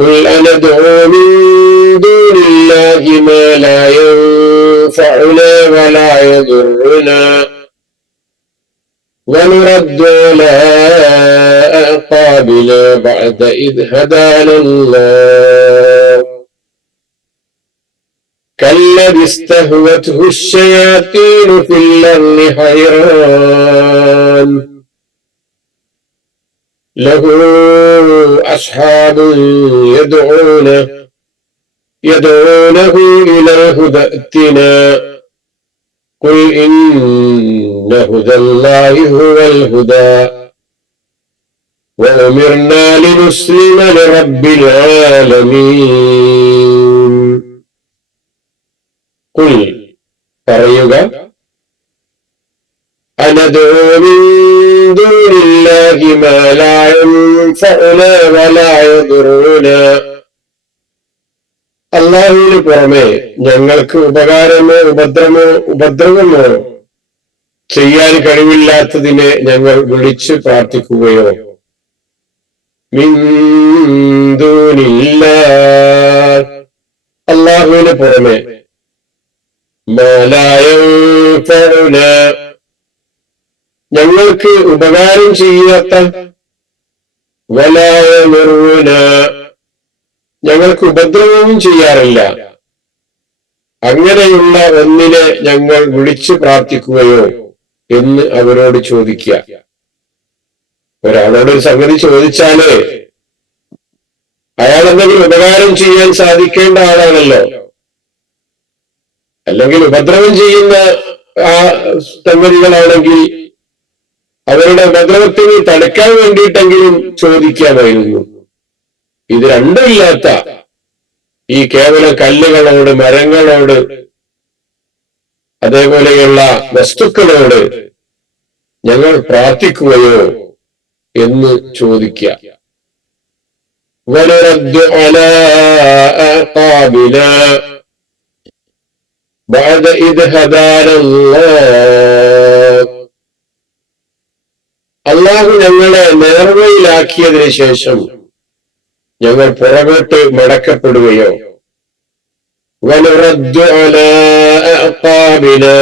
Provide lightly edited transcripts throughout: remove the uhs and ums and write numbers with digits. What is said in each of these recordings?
قل أندعو من دون الله ما لا ينفعنا ولا يضرنا ونرد على أعقابنا بعد إذ هدانا الله كالذي استهوته الشياطين في الأرض حيران له أصحاب يدعونه إلى الهدى ائتنا قل إن هدى الله هو الهدى وأمرنا لنسلم لرب العالمين قل പറയുക أندعو من دون الله ما لا ينفعنا ولا يضرنا അള്ളാഹുവിന് പുറമെ ഞങ്ങൾക്ക് ഉപകാരമോ ഉപദ്രവമോ ചെയ്യാൻ കഴിവില്ലാത്തതിനെ ഞങ്ങൾ വിളിച്ചു പ്രാർത്ഥിക്കുകയോ മിൻ ദൂനില്ലാഹ് അള്ളാഹുവിന് പുറമെ മാ ലാ യൻഫഉനാ ഞങ്ങൾക്ക് ഉപകാരം ചെയ്യാത്ത വലാ യദുറുനാ ഞങ്ങൾക്ക് ഉപദ്രവവും ചെയ്യാറില്ല അങ്ങനെയുള്ള ഒന്നിനെ ഞങ്ങൾ വിളിച്ചു പ്രാർത്ഥിക്കുകയോ എന്ന് അവരോട് ചോദിക്കുക. ഒരാളോട് ഒരു സംഗതി ചോദിച്ചാല് അയാൾ എന്തെങ്കിലും ഉപകാരം ചെയ്യാൻ സാധിക്കേണ്ട ആളാണല്ലോ. അല്ലെങ്കിൽ ഉപദ്രവം ചെയ്യുന്ന ആ സംഗതികളാണെങ്കിൽ അവരുടെ ഉപദ്രവത്തിന് തടുക്കാൻ വേണ്ടിയിട്ടെങ്കിലും ചോദിക്കാമായിരുന്നു. ഇത് രണ്ടുമില്ലാത്ത ഈ കേവല കല്ലുകളോട്, മരങ്ങളോട്, അതേപോലെയുള്ള വസ്തുക്കളോട് ഞങ്ങൾ പ്രാർത്ഥിക്കുകയോ എന്ന് ചോദിക്കുക. വനറദ്ദു അലാ അഅഖാബിനാ ബഅദ ഇദ് ഹദാനല്ലാഹ് അല്ലാഹു ഞങ്ങളെ നേർവഴിയിലാക്കിയതിനു ശേഷം ഞങ്ങൾ പുറകോട്ട് മടക്കപ്പെടുകയോ വനറദ്ദു അലാ അഅഖാബിനാ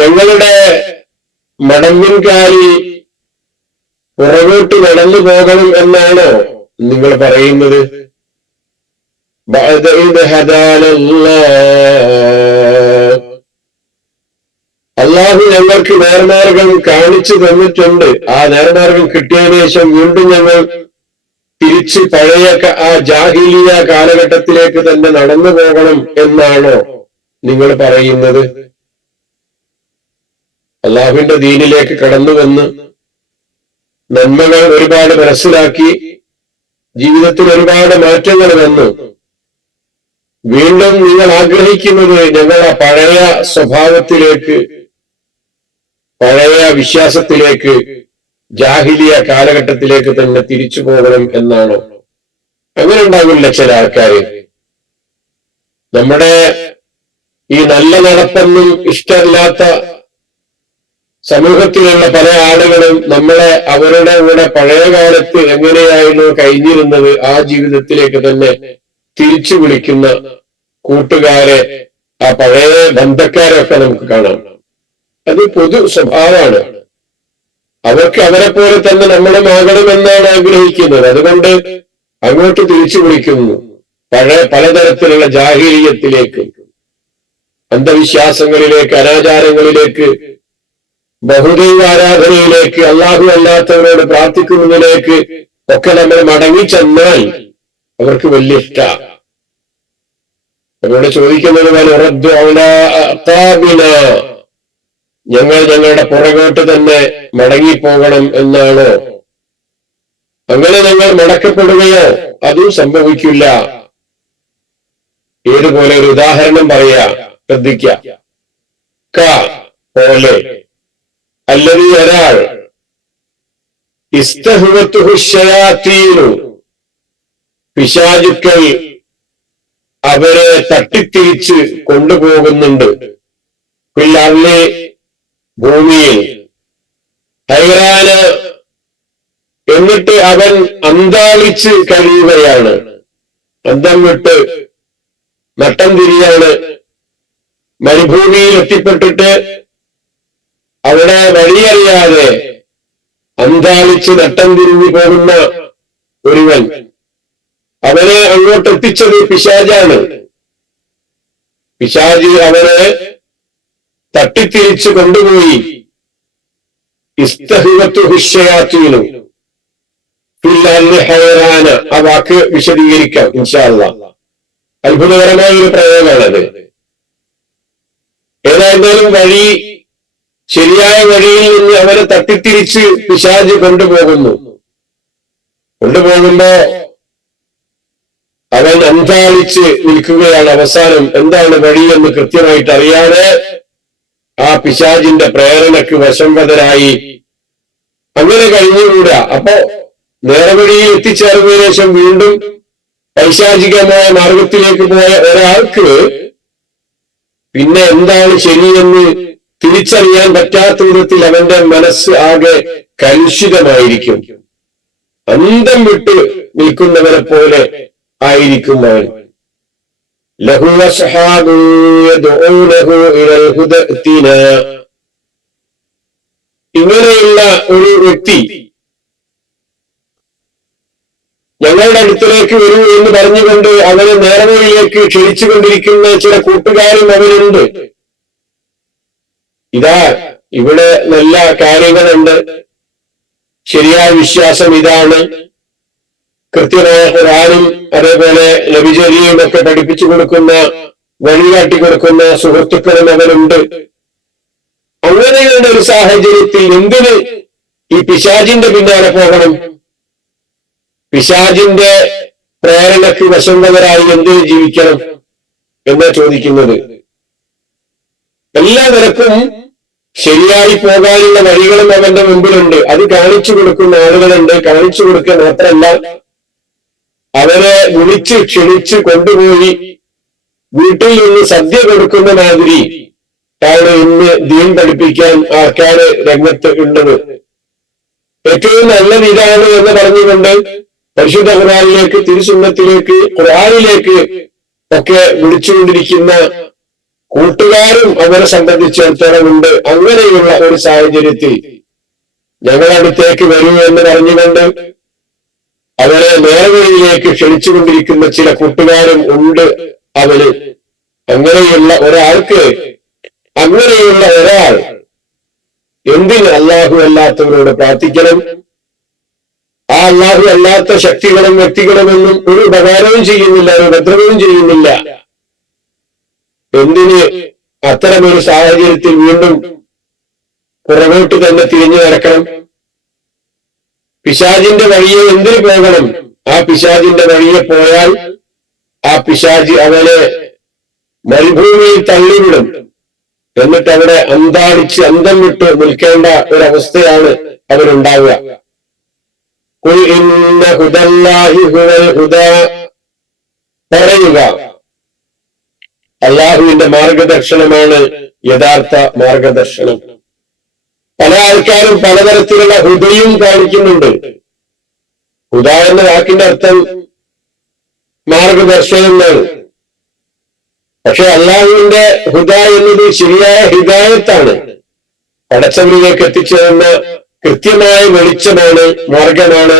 ഞങ്ങളുടെ മടമ്പിൻകാലിൽ പുറകോട്ട് നടന്നു പോകണം എന്നാണോ നിങ്ങൾ പറയുന്നത്? ബഅദ ഇദ് ഹദാനല്ലാഹ് അല്ലാഹു ഞങ്ങൾക്ക് നേർമാർഗം കാണിച്ചു തന്നിട്ടുണ്ട്. ആ നേർമാർഗം കിട്ടിയതിനു ശേഷം വീണ്ടും ഞങ്ങൾ തിരിച്ച് പഴയ ആ ജാഹിലിയ കാലഘട്ടത്തിലേക്ക് തന്നെ നടന്നു പോകണം എന്നാണോ നിങ്ങൾ പറയുന്നത്? അള്ളാഹുവിന്റെ ദീനിലേക്ക് കടന്നു വന്ന് നന്മകൾ ഒരുപാട് മനസ്സിലാക്കി ജീവിതത്തിൽ ഒരുപാട് മാറ്റങ്ങൾ വന്നു വീണ്ടും നിങ്ങൾ ആഗ്രഹിക്കുന്നത് ഞങ്ങളുടെ പഴയ സ്വഭാവത്തിലേക്ക്, പഴയ വിശ്വാസത്തിലേക്ക്, ജാഹിലിയ കാലഘട്ടത്തിലേക്ക് തന്നെ തിരിച്ചു പോകണം എന്നാണോ? അങ്ങനെ ഉണ്ടാകില്ല ചില ആൾക്കാര്. നമ്മുടെ ഈ നല്ല നടപ്പൊന്നും ഇഷ്ടമില്ലാത്ത സമൂഹത്തിലുള്ള പല ആളുകളും നമ്മളെ അവരുടെ കൂടെ പഴയ കാലത്ത് എങ്ങനെയായിരുന്നു കഴിഞ്ഞിരുന്നത് ആ ജീവിതത്തിലേക്ക് തന്നെ തിരിച്ചു വിളിക്കുന്ന കൂട്ടുകാരെ, ആ പഴയ ബന്ധക്കാരൊക്കെ നമുക്ക് കാണാം. അത് പൊതു സ്വഭാവമാണ്. അവർക്ക് അവരെ പോലെ തന്നെ നമ്മളും ആകണമെന്നാണ് ആഗ്രഹിക്കുന്നത്. അതുകൊണ്ട് അങ്ങോട്ട് തിരിച്ചു വിളിക്കുന്നു പഴയ പലതരത്തിലുള്ള ജാഹിലിയത്തിലേക്ക്, അന്ധവിശ്വാസങ്ങളിലേക്ക്, അനാചാരങ്ങളിലേക്ക്, ബഹുദൈവ ആരാധനയിലേക്ക്, അള്ളാഹു അല്ലാത്തവരോട് പ്രാർത്ഥിക്കുന്നതിലേക്ക് ഒക്കെ നമ്മൾ മടങ്ങിച്ചെന്നാൽ അവർക്ക് വലിയ ഇഷ്ട. അവരോട് ചോദിക്കുന്നത് ഞങ്ങൾ ഞങ്ങളുടെ പുറകോട്ട് തന്നെ മടങ്ങിപ്പോകണം എന്നാണോ? അങ്ങനെ ഞങ്ങൾ മടക്കപ്പെടുകയോ അതും സംഭവിക്കില്ല. ഏതുപോലെ ഒരു ഉദാഹരണം പറയാ, ശ്രദ്ധിക്ക. പോലെ അല്ലെങ്കിൽ ഒരാൾ പിശാചുക്കൾ അവരെ തട്ടിത്തിരിച്ച് കൊണ്ടുപോകുന്നുണ്ട്. പിള്ളാറിലെ ഭൂമിയിൽ ഹൈറാന എന്നിട്ട് അവൻ അന്താളിച്ച് കഴിയുകയാണ്, അന്തം വിട്ട് നട്ടം തിരിയാണ്. മരുഭൂമിയിൽ എത്തിപ്പെട്ടിട്ട് അവിടെ വഴിയറിയാതെ അന്താളിച്ച് നട്ടം തിരിഞ്ഞു പോകുന്ന ഒരുവൻ, അവനെ അങ്ങോട്ട് എത്തിച്ചത് പിശാചാണ്. പിശാച് അവനെ തട്ടിത്തിരിച്ച് കൊണ്ടുപോയി. ഇസ്തഹുവത്തുഹുശ്ശയാത്തീനു ഹൈറാന, ആ വാക്ക് വിശദീകരിക്കാം ഇൻഷാ അല്ലാഹ്. അത്ഭുതകരമായ ഒരു പ്രയോഗമാണത്. ഏതായിരുന്നാലും ശരിയായ വഴിയിൽ നിന്ന് അവനെ തട്ടിത്തിരിച്ച് പിശാച് കൊണ്ടുപോകുമ്പോ അവൻ അന്താളിച്ച് നിൽക്കുകയാണ്. അവസാനം എന്താണ് വഴിയെന്ന് കൃത്യമായിട്ട് അറിയാതെ ആ പിശാചിന്റെ പ്രേരണക്ക് വശംവദരായി. അങ്ങനെ കഴിഞ്ഞുകൂടാ. അപ്പോ നേർവഴിയിൽ എത്തിച്ചേർന്നതിനു ശേഷം വീണ്ടും പൈശാചികമായ മാർഗത്തിലേക്ക് പോയ ഒരാൾക്ക് പിന്നെ എന്താണ് ശരിയെന്ന് തിരിച്ചറിയാൻ പറ്റാത്ത വിധത്തിൽ അവന്റെ മനസ്സ് ആകെ കലുഷിതമായിരിക്കും. അന്തം വിട്ട് നിൽക്കുന്നവരെ പോലെ ആയിരിക്കും അവൻ. ലഹു അസ്ഹാബു യദ്ഊനഹു ഇലൽ ഹുദഅതിന, ഇങ്ങനെയുള്ള ഒരു വ്യക്തി ഞങ്ങളുടെ അടുത്തിലേക്ക് വരൂ എന്ന് പറഞ്ഞുകൊണ്ട് അവനെ നേർവഴിയിലേക്ക് ക്ഷണിച്ചുകൊണ്ടിരിക്കുന്ന ചില കൂട്ടുകാരും അവനുണ്ട്. ഇതാ ഇവിടെ നല്ല കാര്യങ്ങളുണ്ട്, ശരിയായ വിശ്വാസം ഇതാണ്, കൃത്യമായ ഖുർആനും അതേപോലെ നബിചര്യയും ഒക്കെ പഠിപ്പിച്ചു കൊടുക്കുന്ന, വഴികാട്ടി കൊടുക്കുന്ന സുഹൃത്തുക്കളും അവനുണ്ട്. അങ്ങനെയുള്ള ഒരു സാഹചര്യത്തിൽ എന്തിന് ഈ പിശാചിന്റെ പിന്നാലെ പോകണം? പിശാചിന്റെ പ്രേരണക്ക് വശംവദരായി എന്തിന് ജീവിക്കണം എന്നാ ചോദിക്കുന്നത്. എല്ലാ നിലക്കും ശരിയായി പോകാനുള്ള വഴികളും അവന്റെ മുമ്പിലുണ്ട്. അത് കാണിച്ചു കൊടുക്കുന്ന ആളുകളുണ്ട്. കാണിച്ചു കൊടുക്കുക മാത്രമല്ല, അവരെ വിളിച്ച് ക്ഷണിച്ച് കൊണ്ടുപോയി വീട്ടിൽ നിന്ന് സദ്യ കൊടുക്കുന്ന മാതിരി ആണ് ഇന്ന് ദീൻ പഠിപ്പിക്കാൻ ആൾക്കാര് രംഗത്ത് ഉള്ളത്. ഏറ്റവും നല്ലത് ഇതാണ് എന്ന് പറഞ്ഞുകൊണ്ട് പരിശുദ്ധ ഖുർആനിലേക്ക്, തിരുസുന്നത്തിലേക്ക്, ഖുർആനിലേക്ക് ഒക്കെ വിളിച്ചുകൊണ്ടിരിക്കുന്ന കൂട്ടുകാരും അവരെ സംബന്ധിച്ചിടത്തോളം ഉണ്ട്. അങ്ങനെയുള്ള ഒരു സാഹചര്യത്തിൽ ഞങ്ങളടുത്തേക്ക് വരൂ എന്ന് പറഞ്ഞുകൊണ്ട് അവരെ നേർവഴിയിലേക്ക് ക്ഷണിച്ചുകൊണ്ടിരിക്കുന്ന ചില കൂട്ടുകാരും ഉണ്ട് അവന്. അങ്ങനെയുള്ള ഒരാൾ എന്തിന് അല്ലാഹു അല്ലാത്തവരോട് പ്രാർത്ഥിക്കണം? ആ അല്ലാഹു അല്ലാത്ത ശക്തികളും വ്യക്തികളുമൊന്നും ഒരു ഉപകാരവും ചെയ്യുന്നില്ല, ഒരു ഉപദ്രവവും ചെയ്യുന്നില്ല. എന്തിന് അത്തരമൊരു സാഹചര്യത്തിൽ വീണ്ടും പുറകോട്ട് തന്നെ തിരിഞ്ഞു നടക്കണം? പിശാചിന്റെ വഴിയെ എന്തിനു പോകണം? ആ പിശാചിന്റെ വഴിയെ പോയാൽ ആ പിശാചി അവനെ മരുഭൂമിയിൽ തള്ളിവിടും. എന്നിട്ട് അവിടെ അന്താളിച്ച് അന്തം വിട്ട് നിൽക്കേണ്ട ഒരവസ്ഥയാണ് അവനുണ്ടാവുക. ഖുൽ ഇന്ന ഹുദല്ലാഹി ഹുവൽ ഹുദാ, പറയുക അല്ലാഹുവിന്റെ മാർഗദർശനമാണ് യഥാർത്ഥ മാർഗദർശനം. പല ആൾക്കാരും പലതരത്തിലുള്ള ഹുദയും കാണിക്കുന്നുണ്ട്. ഹുദ എന്ന വാക്കിന്റെ അർത്ഥം മാർഗദർശനം എന്നാണ്. പക്ഷെ അല്ലാഹുവിന്റെ ഹുദ എന്നത് ശരിയായ ഹിദായത്താണ്. പടച്ചവരിലേക്ക് എത്തിച്ചേർന്ന കൃത്യമായ വെളിച്ചമാണ്, മാർഗമാണ്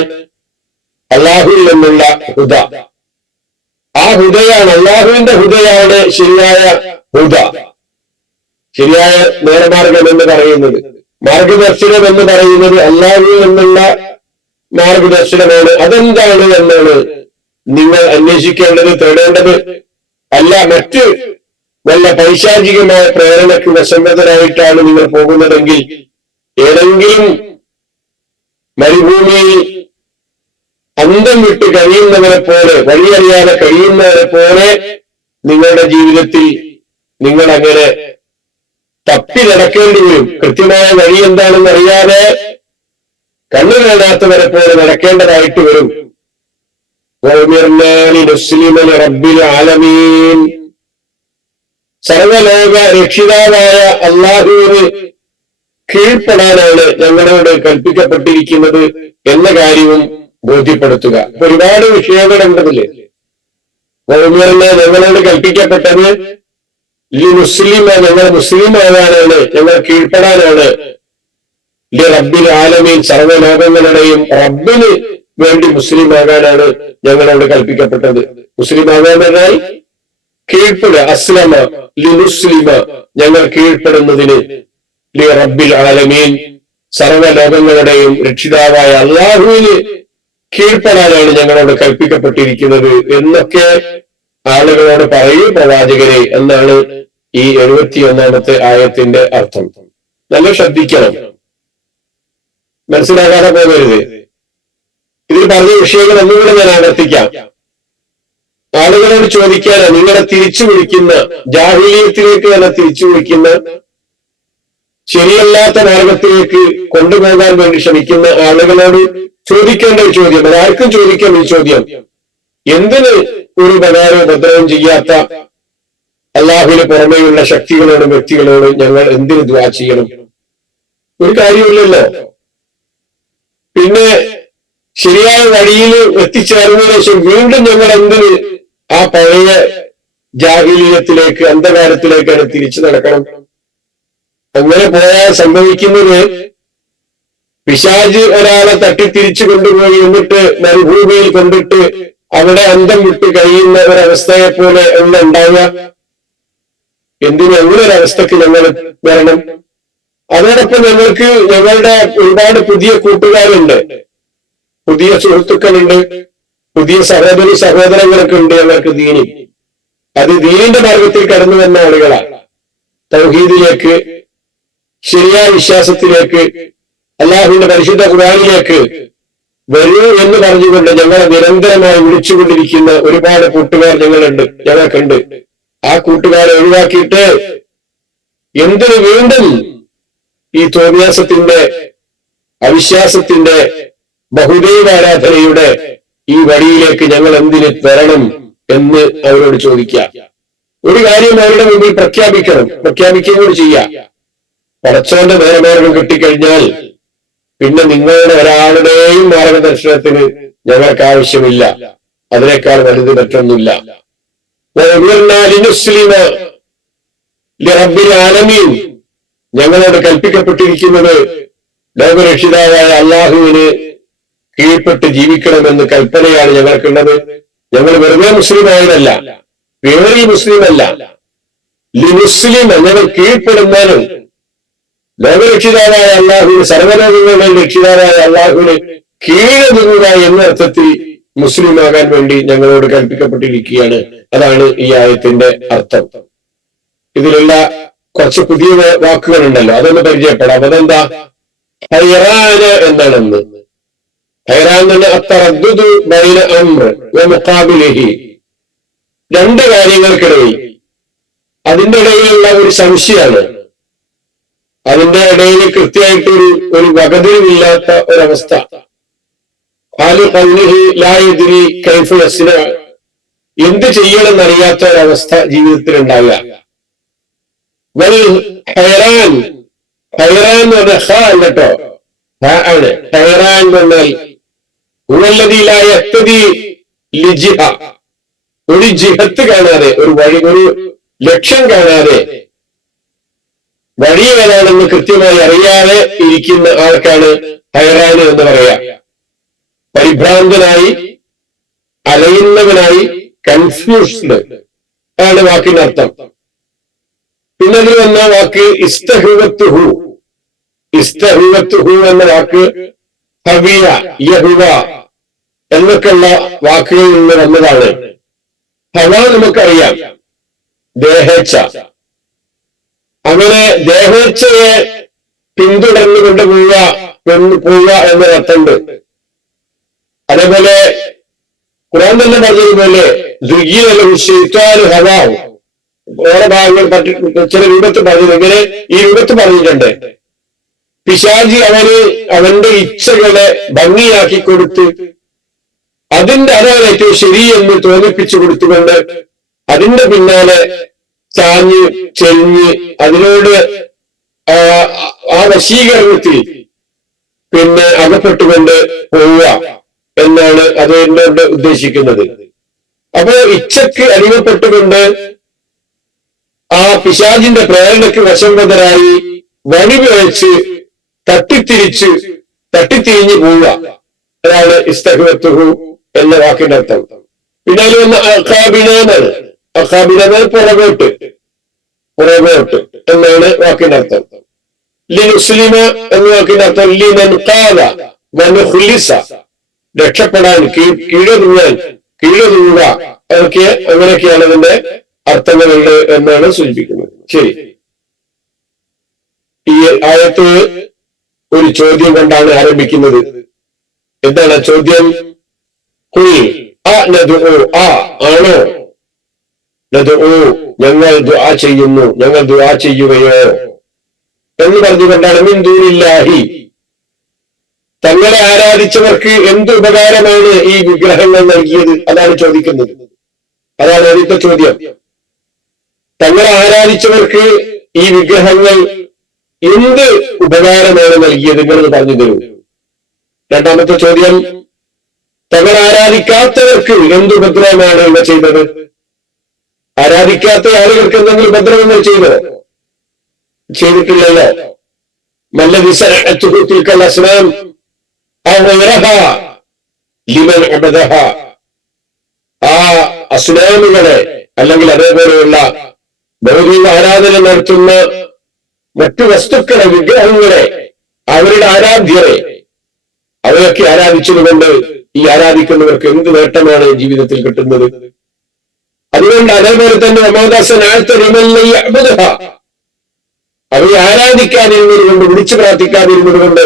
അല്ലാഹുവിൽ നിന്നുള്ള ഹുദ. ആ ഹുദയാണ്, അല്ലാഹുവിന്റെ ഹുദയാണ് ശരിയായ ഹുദ, ശരിയായ നേർമാർഗം എന്ന് പറയുന്നത്. മാർഗദർശനം എന്ന് പറയുന്നത് അല്ലാഹുവിൽ നിന്നുള്ള മാർഗദർശനമാണ്. അതെന്താണ് എന്നാണ് നിങ്ങൾ അന്വേഷിക്കേണ്ടത്, തേടേണ്ടത്. അല്ല മറ്റ് വല്ല പൈശാചികമായ പ്രേരണയ്ക്ക് വശംവദരായിട്ടാണ് നിങ്ങൾ പോകുന്നതെങ്കിൽ ഏതെങ്കിലും മരുഭൂമിയിൽ അന്തം വിട്ട് കഴിയുന്നവരെ പോലെ, വഴിയറിയാതെ കഴിയുന്നവരെ പോലെ നിങ്ങളുടെ ജീവിതത്തിൽ നിങ്ങൾ അങ്ങനെ തപ്പി നടക്കേണ്ടി വരും. കൃത്യമായ വഴി എന്താണെന്ന് അറിയാതെ കണ്ണു കാണാത്തവരെ പോലെ നടക്കേണ്ടതായിട്ട് വരും. റബ്ബിൽ ആലമീൻ, സർവലോക രക്ഷിതാവായ അല്ലാഹുവിന് കീഴ്പ്പെടാനാണ് ഞങ്ങളോട് കൽപ്പിക്കപ്പെട്ടിരിക്കുന്നത് എന്ന കാര്യവും ബോധ്യപ്പെടുത്തുക. ഒരുപാട് വിഷയങ്ങളുണ്ടതില്. ഞങ്ങളോട് കൽപ്പിക്കപ്പെട്ടത് ഞങ്ങൾ മുസ്ലിം ആവാനാണ്, ഞങ്ങൾ കീഴ്പ്പെടാനാണ്. റബ്ബിൽ ആലമീൻ, സർവ്വലോകങ്ങളുടെയും റബ്ബിന് വേണ്ടി മുസ്ലിം ആകാനാണ് ഞങ്ങളോട് കൽപ്പിക്കപ്പെട്ടത്. മുസ്ലിം ആകാൻ പറഞ്ഞാൽ കീഴ്പ്പെടുക. അസ്ലമ ലിമുസ്ലിമ, ഞങ്ങൾ കീഴ്പ്പെടുന്നതിന്. റബ്ബിൽ ആലമീൻ, സർവ്വലോകങ്ങളുടെയും രക്ഷിതാവായ അള്ളാഹുവിന് കീഴ്പ്പെടാനാണ് ഞങ്ങളോട് കൽപ്പിക്കപ്പെട്ടിരിക്കുന്നത് എന്നൊക്കെ ആളുകളോട് പറയൂ പ്രവാചകരെ എന്നാണ് ഈ 71-ാമത്തെ ആയത്തിന്റെ അർത്ഥം. നല്ല ശ്രദ്ധിക്കണം, മനസ്സിലാകാതെ പോകരുത്. ഇതിൽ പറഞ്ഞ വിഷയങ്ങൾ ഒന്നുകൂടെ ഞാൻ ആവർത്തിക്കാം. ആളുകളോട് ചോദിക്കാനാണ്, നിങ്ങളെ തിരിച്ചു വിളിക്കുന്ന, ജാഹിലിയത്തിലേക്ക് തന്നെ തിരിച്ചു വിളിക്കുന്ന, ശരിയല്ലാത്ത മാർഗത്തിലേക്ക് കൊണ്ടുപോകാൻ വേണ്ടി ശ്രമിക്കുന്ന ആളുകളോട് ചോദിക്കേണ്ട ഒരു ചോദ്യം, അതാർക്കും ചോദിക്കേണ്ട ഒരു ചോദ്യം, എന്തിന് ഒരു ഉപകാരവും ഉപദ്രവം ചെയ്യാത്ത അള്ളാഹുവിന് പുറമെയുള്ള ശക്തികളോടും വ്യക്തികളോടും ഞങ്ങൾ എന്തിന് ദുആ ചെയ്യണം? ഒരു കാര്യമില്ലല്ലോ. പിന്നെ ശരിയായ വഴിയിൽ എത്തിച്ചേർന്നതിന് ശേഷം വീണ്ടും ഞങ്ങൾ എന്തിന് ആ പഴയ ജാഹിലിയത്തിലേക്ക്, അന്ധകാരത്തിലേക്കാണ് തിരിച്ചു നടക്കണം? അങ്ങനെ പോയാൽ സംഭവിക്കുന്നത്, പിശാച് ഒരാളെ തട്ടി തിരിച്ചു കൊണ്ടുപോയി എന്നിട്ട് മരുഭൂമിയിൽ കൊണ്ടിട്ട് അവിടെ അന്തം വിട്ട് കഴിയുന്ന ഒരവസ്ഥയെ പോലെ ഉള്ള ഉണ്ടാവുക. എന്തിന് അങ്ങനെ ഒരവസ്ഥക്ക് ഞങ്ങൾ വരണം? അതോടൊപ്പം ഞങ്ങൾക്ക് ഞങ്ങളുടെ ഒരുപാട് പുതിയ കൂട്ടുകാരുണ്ട്, പുതിയ സുഹൃത്തുക്കളുണ്ട്, പുതിയ സഹോദരങ്ങളൊക്കെ ഉണ്ട് ഞങ്ങൾക്ക് ദീനി. അത് ദീനിന്റെ മാർഗത്തിൽ കടന്നു വന്ന ആളുകളാണ്. തൗഹീദിലേക്ക്, ശരിയായ വിശ്വാസത്തിലേക്ക്, അള്ളാഹുവിന്റെ പരിശുദ്ധ ഖുർആനിലേക്ക് വരൂ എന്ന് പറഞ്ഞുകൊണ്ട് ഞങ്ങളെ നിരന്തരമായി വിളിച്ചുകൊണ്ടിരിക്കുന്ന ഒരുപാട് കൂട്ടുകാർ ഞങ്ങൾക്കുണ്ട്. ആ കൂട്ടുകാരെ ഒഴിവാക്കിയിട്ട് എന്തിനു വീണ്ടും ഈ തോന്നിയാസത്തിന്റെ, അവിശ്വാസത്തിന്റെ, ബഹുദൈവ ആരാധനയുടെ ഈ വഴിയിലേക്ക് ഞങ്ങൾ എന്തിന് വരണം എന്ന് അവരോട് ചോദിക്കാം. ഒരു കാര്യം അവരുടെ മുമ്പിൽ പ്രഖ്യാപിക്കുകയും കൂടി ചെയ്യാം. പടച്ചോന്റെ നേരമാർഗം കിട്ടിക്കഴിഞ്ഞാൽ പിന്നെ നിങ്ങളുടെ ഒരാളുടെയും മാർഗദർശനത്തിന് ഞങ്ങൾക്ക് ആവശ്യമില്ല. അതിനേക്കാൾ വലുത് മറ്റൊന്നുമില്ല. ഞങ്ങളോട് കൽപ്പിക്കപ്പെട്ടിരിക്കുന്നത് ലോകരക്ഷിതാവായ അള്ളാഹുവിന് കീഴ്പ്പെട്ട് ജീവിക്കണമെന്ന് കൽപ്പനയാണ് ഞങ്ങൾക്കുള്ളത്. ഞങ്ങൾ വെറുതെ മുസ്ലിം ആയതല്ല, വേറെ മുസ്ലിമല്ല, ലിമുസ്ലിം, ഞങ്ങൾ കീഴ്പ്പെടുന്നാലും ലോകരക്ഷിതാവായ അള്ളാഹുവിന്, സർവ്വലോകങ്ങളുടെ രക്ഷിതാവായ അള്ളാഹുവിന് കീഴൊതുങ്ങുക എന്ന അർത്ഥത്തിൽ മുസ്ലിമാകാൻ വേണ്ടി ഞങ്ങളോട് കൽപ്പിക്കപ്പെട്ടിരിക്കുകയാണ്. അതാണ് ഈ ആയത്തിന്റെ അർത്ഥം. ഇതിലുള്ള കുറച്ച് പുതിയ വാക്കുകൾ ഉണ്ടല്ലോ, അതൊന്ന് പരിചയപ്പെടാം. അതെന്താ? ഹൈറാന് എന്നാണെന്ന്. ഹൈറാൻ തന്നെ അത്തറദ്ദുദു ബൈന അംർ വ മുഖാബിലിഹി, രണ്ട് കാര്യങ്ങൾക്കിടയിൽ, അതിന്റെ ഇടയിലുള്ള ഒരു സംശയമാണ്. അതിന്റെ ഇടയിൽ കൃത്യമായിട്ട് ഒരു വകതിരിവില്ലാത്ത ഒരവസ്ഥ. എന്ത് ചെയ്യണമെന്നറിയാത്ത ഒരവസ്ഥ ജീവിതത്തിൽ ഉണ്ടാവുക. ഹൈറാൻ എന്ന് പറഞ്ഞാൽ ഹ അല്ലട്ടോ, ഹ ആണ്. ഹൈറാൻ എന്ന് പറഞ്ഞാൽ ഒരു ജിഹത്ത് കാണാതെ, ഒരു വഴി, ഒരു ലക്ഷ്യം കാണാതെ, വഴി ഏതാണെന്ന് കൃത്യമായി അറിയാതെ ഇരിക്കുന്ന ആൾക്കാണ് ഹൈറാൻ എന്ന് പറയാ. പരിഭ്രാന്തനായി, അലയുന്നവനായി, കൺഫ്യൂസ്ഡ് ആണ് വാക്കിന്റെ അർത്ഥം. പിന്നെ അതിൽ വന്ന വാക്ക് ഇസ്തഹുവത്തുഹു. ഇസ്തഹുവത്തുഹു എന്ന വാക്ക് ഹവിയ, യഹുവ എന്നൊക്കെയുള്ള വാക്കുകളിൽ നിന്ന് വന്നതാണ്. ഹവ നമുക്കറിയാം, ദേഹേച്ഛ. അങ്ങനെ ദേഹേച്ഛയെ പിന്തുടർന്നു കൊണ്ടുപോവുക എന്നൊരർത്ഥമുണ്ട്. അതേപോലെ ഖുർആൻ തന്നെ പറഞ്ഞതുപോലെ ഹവാഹു, ഓരോ ഭാഗങ്ങൾ ചില രൂപത്തിൽ പറഞ്ഞത് ഇങ്ങനെ ഈ രൂപത്തിൽ പറഞ്ഞിട്ടുണ്ട്. പിശാചി അവന്റെ ഇച്ഛകളെ ഭംഗിയാക്കി കൊടുത്ത് അതാണ് ഏറ്റവും ശരിയെന്ന് തോന്നിപ്പിച്ചു കൊടുത്തുകൊണ്ട് അതിന്റെ പിന്നാലെ ചാഞ്ഞ് ചെഞ്ഞ് അതിനോട് ആ വശീകരണത്തിൽ പിന്നെ അകപ്പെട്ടുകൊണ്ട് പോവുക എന്നാണ് അതുകൊണ്ട് ഉദ്ദേശിക്കുന്നത്. അപ്പോ ഇച്ഛക്ക് അടിമപ്പെട്ടുകൊണ്ട് ആ പിശാചിന്റെ പ്രേരണയ്ക്ക് വശംവദരായി വഴിപിഴച്ച് തട്ടിത്തിരിഞ്ഞു പോവുക, അതാണ് ഇസ്തഹ്വത്തുഹു എന്ന വാക്കിന്റെ അർത്ഥം. പിന്നെ അതിൽ വന്ന അഖാബിനാണ്. അഖാബിനാണ് പുറകോട്ട് എന്നാണ് വാക്കിന്റെ അർത്ഥം. ലിനുസ്ലിമ എന്ന വാക്കിന്റെ അർത്ഥം ലിനൻഖാദ വനുഖ്ലിസ, രക്ഷപ്പെടാൻ, കീഴൊതുങ്ങുക, അങ്ങനെയൊക്കെയാണ് അതിന്റെ അർത്ഥങ്ങളുണ്ട് എന്നാണ് സൂചിപ്പിക്കുന്നത്. ശരി, ഈ ആയത്ത് ഒരു ചോദ്യം കൊണ്ടാണ് ആരംഭിക്കുന്നത്. എന്താണ് ചോദ്യം? ആണോ, ഞങ്ങൾ ദുആ ചെയ്യുന്നു, ഞങ്ങൾ ദുആ ചെയ്യുകയോ എന്ന് പറഞ്ഞുകൊണ്ടാണ് മിൻ ദൂനില്ലാഹി, തങ്ങളെ ആരാധിച്ചവർക്ക് എന്ത് ഉപകാരമാണ് ഈ വിഗ്രഹങ്ങൾ നൽകിയത്? അതാണ് ചോദിക്കുന്നത്. അതാണ് ആദ്യത്തെ ചോദ്യം. തങ്ങളെ ആരാധിച്ചവർക്ക് ഈ വിഗ്രഹങ്ങൾ എന്ത് ഉപകാരമാണ് നൽകിയത്? നിങ്ങളത് പറഞ്ഞു തരൂ. രണ്ടാമത്തെ ചോദ്യം, തങ്ങൾ ആരാധിക്കാത്തവർക്ക് എന്ത് ഉപദ്രവമാണ് ഇവ ചെയ്തത്? ആരാധിക്കാത്ത ആളുകൾക്ക് എന്തെങ്കിലും ഉപദ്രവങ്ങൾ ചെയ്തോ? ചെയ്തിട്ടില്ലല്ലോ. ആ അസ്നാമുകളെ അല്ലെങ്കിൽ അതേപോലെയുള്ള ഭൗതിക ആരാധന നടത്തുന്ന മറ്റു വസ്തുക്കളെ, വിഗ്രഹങ്ങളെ, അവരുടെ ആരാധ്യരെ, അവരൊക്കെ ആരാധിച്ചതുകൊണ്ട് ഈ ആരാധിക്കുന്നവർക്ക് എന്ത് നേട്ടമാണ് ജീവിതത്തിൽ കിട്ടുന്നത്? അതുകൊണ്ട് അതേപോലെ തന്നെ അവരെ ആരാധിക്കാതിരുന്നത് കൊണ്ട്, വിളിച്ചു പ്രാർത്ഥിക്കാതിരുന്നത് കൊണ്ട്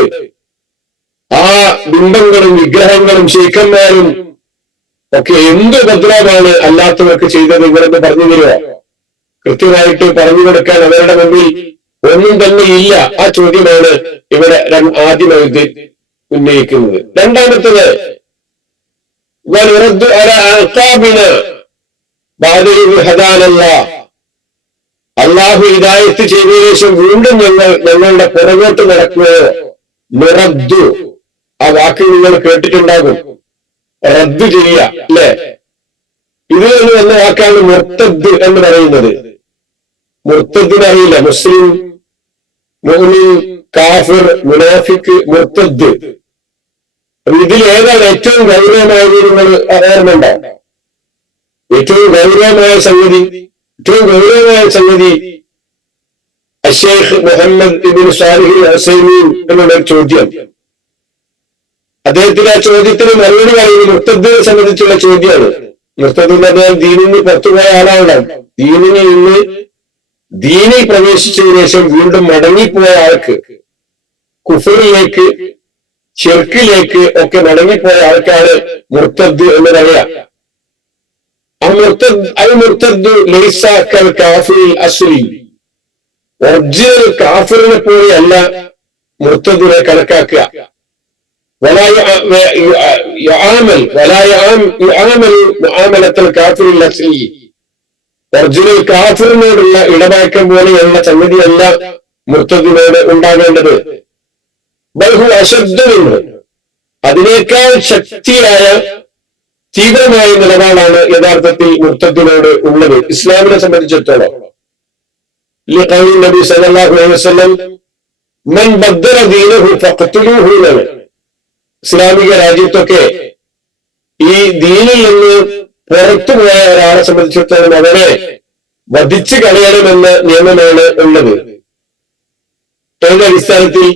ആ ബിംബങ്ങളും വിഗ്രഹങ്ങളും ശൈഖന്മാരും ഒക്കെ എന്ത് ഉപദ്രവമാണ് അല്ലാത്തവർക്ക് ചെയ്തത്? ഇവരെന്ന് പറഞ്ഞു തരുമോ? കൃത്യമായിട്ട് പറഞ്ഞു കൊടുക്കാൻ അവരുടെ മുമ്പിൽ ഒന്നും തന്നെ ഇല്ല. ആ ചോദ്യമാണ് ഇവിടെ ആദ്യമായി ഉന്നയിക്കുന്നത്. രണ്ടാമത്തത്, അള്ളാഹു ഹിദായത്ത് ചെയ്തതിനു ശേഷം വീണ്ടും ഞങ്ങളുടെ പുറകോട്ട് നടക്കുകയോ? നിറദ്ദു, ആ വാക്ക് നിങ്ങൾ കേട്ടിട്ടുണ്ടാകും, റദ്ദ് ചെയ്യുക, അല്ലെ? ഇതിൽ നിന്ന് വന്ന വാക്കാണ് മുർത്തദ് എന്ന് പറയുന്നത്. മുർത്തദിന് അറിയില്ല, മുസ്ലിം, മുഅ്മിൻ, കാഫിർ, മുനാഫിക്ക്, മുർത്തദ്. ഇതിൽ ഏതാണ് ഏറ്റവും ഗൗരവമായത്? നിങ്ങൾ ഓർമ്മയുണ്ടോ? ഏറ്റവും ഗൗരവമായ സംഗതി അശ്ശൈഖ് മുഹമ്മദ് ഇബ്നു സാലിഹ് അൽ ഉസൈമീൻ എന്നുള്ള ചോദ്യം. അദ്ദേഹത്തിന് ആ ചോദ്യത്തിന് മറുപടി പറയുന്നത് മുർത്തദിനെ സംബന്ധിച്ചുള്ള ചോദ്യമാണ്. മുർത്തദ് എന്ന് പറഞ്ഞാൽ ദീനിൽ നിന്ന് പുറത്തുപോയ ആളാണ്. ദീനിൽ പ്രവേശിച്ചതിനു ശേഷം വീണ്ടും മടങ്ങിപ്പോയ ആൾക്ക്, കുഫറിലേക്ക്, ശിർക്കിലേക്ക് ഒക്കെ മടങ്ങിപ്പോയ ആൾക്കാണ് മുർത്തദ് എന്ന് പറയാ. ഒറിജിനൽ കാഫിറിനെ പോലെയല്ല മുർത്തദിനെ കണക്കാക്കുക. ഒറിജിനൽ കാഫിറിനോടുള്ള ഇടപാക്കം പോലെയുള്ള സംഗതിയല്ല മുർത്തദിനോട് ഉണ്ടാകേണ്ടത്. ബൽഹു അശദ്ദുമിൻഹു, അതിനേക്കാൾ ശക്തിയായ തീവ്രമായ നിലപാടാണ് യഥാർത്ഥത്തിൽ മുർത്തദിനോട് ഉള്ളത് ഇസ്ലാമിനെ സംബന്ധിച്ചിടത്തോളം. ലിഖൗലി നബി സല്ലല്ലാഹു അലൈഹി വസല്ലം മൻ ബദ്ദല ദീനഹു ഫഖ്തുലൂഹു എന്നാണ്. ഇസ്ലാമിക രാജ്യത്തൊക്കെ ഈ ദീനിൽ നിന്ന് പുറത്തുപോയ ഒരാളെ സംബന്ധിച്ചിടത്തോളം അവനെ വധിച്ചു കളയണമെന്ന നിയമമാണ് ഉള്ളത്. ഏത് അടിസ്ഥാനത്തിൽ?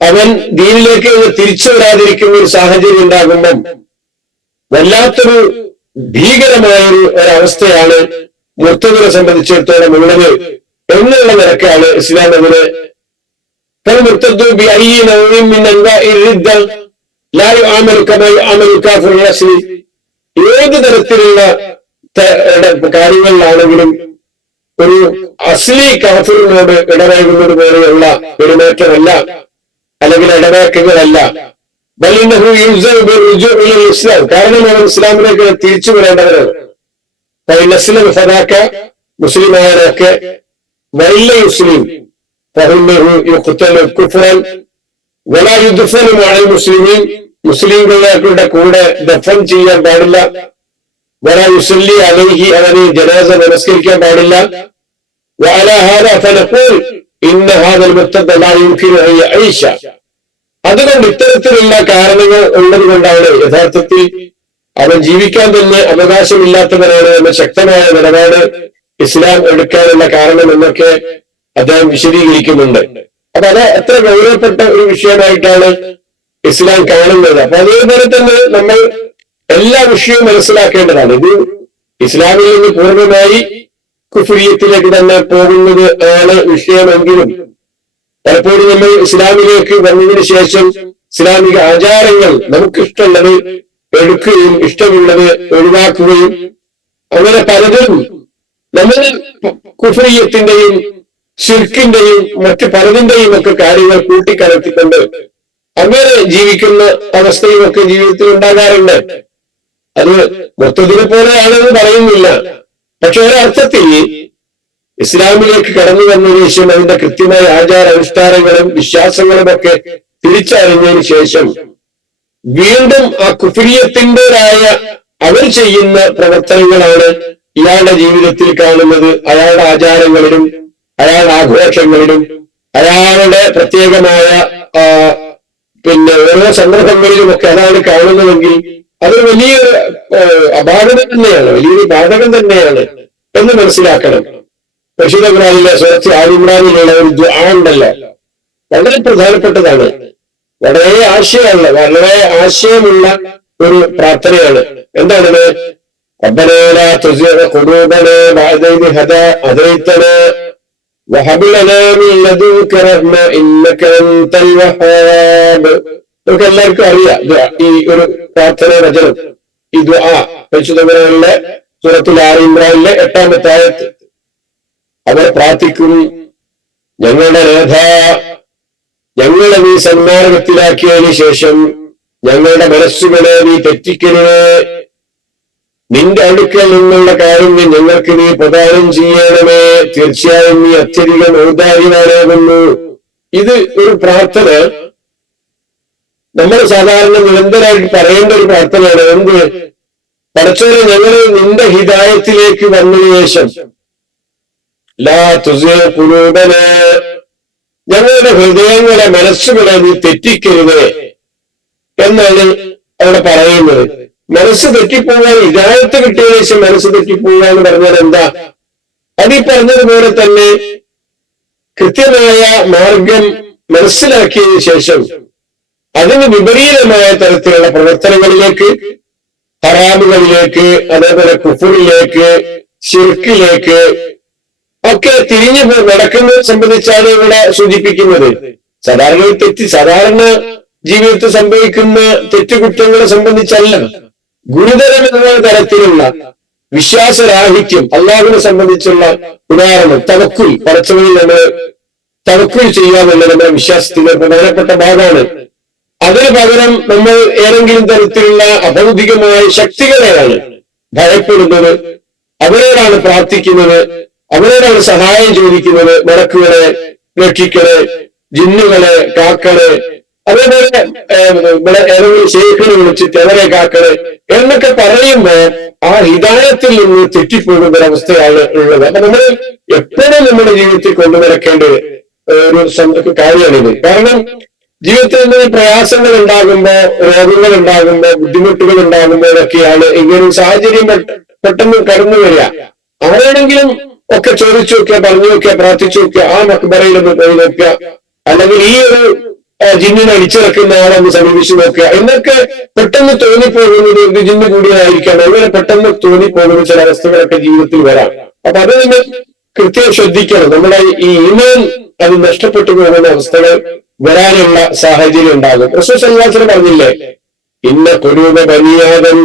അവൻ ദീനിലേക്ക് തിരിച്ചു വരാതിരിക്കുന്ന ഒരു സാഹചര്യം ഉണ്ടാകുമ്പം വല്ലാത്തൊരു ഭീകരമായൊരു ഒരവസ്ഥയാണ് മുർത്തദിനെ സംബന്ധിച്ചിടത്തോളം ഉള്ളത് എന്നുള്ള നിരക്കാണ് ഇസ്ലാം അതിന് ഏത് തരത്തിലുള്ള കാര്യങ്ങളിലാണെങ്കിലും ഒരു അസ്ലി കാഫിറിനോട് ഇടപഴകുന്നത് പോലെയുള്ള പെരുമാറ്റമല്ല, അല്ലെങ്കിൽ ഇടപഴക്കുകളല്ല. ഇസ്ലാം, കാരണം അവൻ ഇസ്ലാമിലേക്ക് തിരിച്ചു വരേണ്ടവരാണ്. മുസ്ലിമായവരൊക്കെ വല്ല മുസ്ലിം മുസ്ലിങ്ങളുടെ കൂടെ ദഫൻ ചെയ്യാൻ പാടില്ല. വലാ യുസല്ലി അലൈഹി, അവന് ജനാസ നമസ്കരിക്കാൻ പാടില്ല. വഅലാ ഹാദാ ഫനഖൂൽ ഇന്ന ഹാദൽ മുർത്തദ ലാ യുംകിനു അൻ യഈശ. അതുകൊണ്ട് ഇത്തരത്തിലുള്ള കാരണങ്ങൾ ഉള്ളത് കൊണ്ടാണ് യഥാർത്ഥത്തിൽ അവൻ ജീവിക്കാൻ തന്നെ അവകാശമില്ലാത്തവരാണ് എന്ന ശക്തമായ നിലപാട് ഇസ്ലാം എടുക്കാനുള്ള കാരണം എന്നൊക്കെ അദ്ദേഹം വിശദീകരിക്കുന്നുണ്ട്. അപ്പൊ അത് എത്ര ഗൗരവപ്പെട്ട ഒരു വിഷയമായിട്ടാണ് ഇസ്ലാം കാണുന്നത്. അപ്പൊ അതേപോലെ തന്നെ നമ്മൾ എല്ലാ വിഷയവും മനസ്സിലാക്കേണ്ടതാണ്. ഇത് ഇസ്ലാമിൽ നിന്ന് പൂർണ്ണമായി കുഫ്രിയത്തിലേക്ക് തന്നെ പോകുന്നത് ആണ് വിഷയമെങ്കിലും പലപ്പോഴും നമ്മൾ ഇസ്ലാമിലേക്ക് വന്നതിന് ശേഷം ഇസ്ലാമിക ആചാരങ്ങൾ നമുക്കിഷ്ടമുള്ളത് എടുക്കുകയും ഇഷ്ടമുള്ളത് ഒഴിവാക്കുകയും അങ്ങനെ പലതും നമ്മൾ കുഫ്രിയത്തിന്റെയും ശിർക്കിന്റെയും മറ്റ് പലതിന്റെയും ഒക്കെ കാര്യങ്ങൾ കൂട്ടിക്കലർത്തിക്കൊണ്ട് അങ്ങനെ ജീവിക്കുന്ന അവസ്ഥയും ഒക്കെ ജീവിതത്തിൽ ഉണ്ടാകാറുണ്ട്. അത് മൊത്തത്തിനെ പോലെയാണെന്ന് പറയുന്നില്ല. പക്ഷെ ഒരർത്ഥത്തിൽ ഇസ്ലാമിലേക്ക് കടന്നു വന്നതിന് ശേഷം അതിന്റെ കൃത്യമായ ആചാര അനുഷ്ഠാനങ്ങളും വിശ്വാസങ്ങളും ഒക്കെ തിരിച്ചറിഞ്ഞതിന് ശേഷം വീണ്ടും ആ കുഫ്രിയത്തിൻ്റെതായ അവർ ചെയ്യുന്ന പ്രവർത്തനങ്ങളാണ് ഇയാളുടെ ജീവിതത്തിൽ കാണുന്നത്. അയാളുടെ ആചാരങ്ങളിലും അയാളുടെ ആഘോഷങ്ങളിലും അയാളുടെ പ്രത്യേകമായ ഓരോ സന്ദർഭങ്ങളിലുമൊക്കെ അതാണ് കാണുന്നതെങ്കിൽ അത് വലിയൊരു അപാകത തന്നെയാണ്, വലിയൊരു ബാധകം തന്നെയാണ് എന്ന് മനസ്സിലാക്കണം. പരിശുദ്ധ ഖുർആനിലെ സൂറത്ത് ആൽ ഇംറാനിലുള്ള ഒരു ദുആ ഉണ്ടല്ലോ, വളരെ പ്രധാനപ്പെട്ടതാണ്, വളരെ ആശയമുള്ള ഒരു പ്രാർത്ഥനയാണ്. എന്താണത്? റബ്ബനാ ലാ തുസിഗ് ഖുലൂബനാ ബഅദ ഇദ് ഹദൈതനാ വഹബ് ലനാ മിൻ ലദുൻക റഹ്മ ഇന്നക അൻതൽ വഹ്ഹാബ്. നമുക്ക് എല്ലാവർക്കും അറിയാം ഈ ഒരു പ്രാർത്ഥന വചനം, ഈ ദുആ പരിശുദ്ധ ഖുർആനിലെ സൂറത്തുൽ ആൽ ഇംറാനിലെ 8-ാമത്തെ ആയത്ത്. അവർ പ്രാർത്ഥിക്കും, ഞങ്ങളുടെ നാഥ, ഞങ്ങളെ നീ സന്മാർഗത്തിലാക്കിയതിനു ശേഷം ഞങ്ങളുടെ മനസ്സുകളെ നീ തെറ്റിക്കരുത്. നിന്റെ അടുക്കൽ നിന്നുള്ള കാരുണ്യം ഞങ്ങൾക്ക് നീ പ്രദാനം ചെയ്യണമേ. തീർച്ചയായും നീ അത്യധികം ഔദാര്യവാനാകുന്നു. ഇത് ഒരു പ്രാർത്ഥന നമ്മൾ സാധാരണ നിരന്തരമായിട്ട് പറയേണ്ട ഒരു പ്രാർത്ഥനയാണ്. എന്ത്? പടച്ചോനെ, ഞങ്ങൾ നിന്റെ ഹിദായത്തിലേക്ക് വന്നതിന് ശേഷം ലാ തുസിഗ് ഖുലൂബനാ, ഞങ്ങളുടെ ഹൃദയങ്ങളെ മനസ്സുകളെ നീ തെറ്റിക്കരുത് എന്നാണ് അവിടെ പറയുന്നത്. മനസ്സ് തെറ്റിപ്പോകാൻ, ഹിദായത്ത് കിട്ടിയതിനു ശേഷം മനസ്സ് തെറ്റിപ്പോകുക എന്ന് പറഞ്ഞാൽ എന്താ? അതീ പറഞ്ഞതുപോലെ തന്നെ കൃത്യമായ മാർഗം മനസ്സിലാക്കിയതിനു ശേഷം അതിന് വിപരീതമായ തരത്തിലുള്ള പ്രവർത്തനങ്ങളിലേക്ക്, ഹറാമുകളിലേക്ക്, അതേപോലെ കുഫറിലേക്ക്, ശിർക്കിലേക്ക് ഒക്കെ തിരിഞ്ഞു നടക്കുന്നത് സംബന്ധിച്ചാണ് ഇവിടെ സൂചിപ്പിക്കുന്നത്. സാധാരണ ജീവിതത്തിൽ സംഭവിക്കുന്ന തെറ്റുകുറ്റങ്ങളെ സംബന്ധിച്ചല്ല, ഗുരുതരമായ തരത്തിലുള്ള വിശ്വാസരാഹിത്യം, അള്ളാഹുവിനെ സംബന്ധിച്ചുള്ള ഉദാഹരണം തവക്കുൽ, പടച്ചവനിൽ നമ്മൾ തവക്കുൽ ചെയ്യാമെന്നുള്ള നമ്മുടെ വിശ്വാസത്തിന്റെ പ്രധാനപ്പെട്ട ഭാഗമാണ്. അതിന് പകരം നമ്മൾ ഏതെങ്കിലും തരത്തിലുള്ള അഭൗതികമായ ശക്തികളെയാണ് ഭയപ്പെടുന്നത്, അവരോടാണ് പ്രാർത്ഥിക്കുന്നത്, അവരോടാണ് സഹായം ചോദിക്കുന്നത്. മലക്കുകളെ, രക്ഷിക്കണേ, ജിന്നുകളെ കാക്കണേ, അതേപോലെ ഏതെങ്കിലും ശേഖനെ വിളിച്ചിട്ട് അവരെ കാക്കണേ എന്നൊക്കെ പറയുമ്പോൾ ആ ഹിദായത്തിൽ നിന്ന് തെറ്റിപ്പോകുന്ന ഒരവസ്ഥയാണ് ഉള്ളത്. അപ്പൊ നമ്മൾ എപ്പോഴും നമ്മുടെ ജീവിതത്തിൽ കൊണ്ടുനടക്കേണ്ട ഒരു കാര്യമാണിത്. കാരണം ജീവിതത്തിൽ നിന്ന് പ്രയാസങ്ങൾ ഉണ്ടാകുമ്പോ, രോഗങ്ങൾ ഉണ്ടാകുമ്പോ, ബുദ്ധിമുട്ടുകൾ ഉണ്ടാകുമ്പോഴൊക്കെയാണ് ഇങ്ങനൊരു സാഹചര്യം പെട്ടെന്ന് കടന്നു വരിക. ആരെങ്കിലും ഒക്കെ ചോദിച്ചു നോക്കുക, പറഞ്ഞു നോക്കുക, പ്രാർത്ഥിച്ചു നോക്കുക, ആ മക്ബറയിലൊന്ന് പോയി നോക്കുക, അല്ലെങ്കിൽ ഈ ഒരു ജിന്നിനെ അടിച്ചിറക്കുന്ന ആളൊന്ന് സമീപിച്ചു നോക്കുക എന്നൊക്കെ പെട്ടെന്ന് തോന്നിപ്പോകുന്നത് ഒരു ജിന്ന് കൂടിയായിരിക്കാം. അങ്ങനെ പെട്ടെന്ന് തോന്നിപ്പോകുന്ന ചില അവസ്ഥകളൊക്കെ ജീവിതത്തിൽ വരാം. അപ്പൊ അത് നിങ്ങൾ കൃത്യം ശ്രദ്ധിക്കണം. നമ്മുടെ ഈ ഈമാൻ അത് നഷ്ടപ്പെട്ടു പോകുന്ന അവസ്ഥകൾ വരാനുള്ള സാഹചര്യം ഉണ്ടാകും. റസൂൽ സല്ലല്ലാഹു അലൈഹി വസല്ലം പറഞ്ഞില്ലേ, ഇന്ന ഖുലൂബ ബനീ ആദം,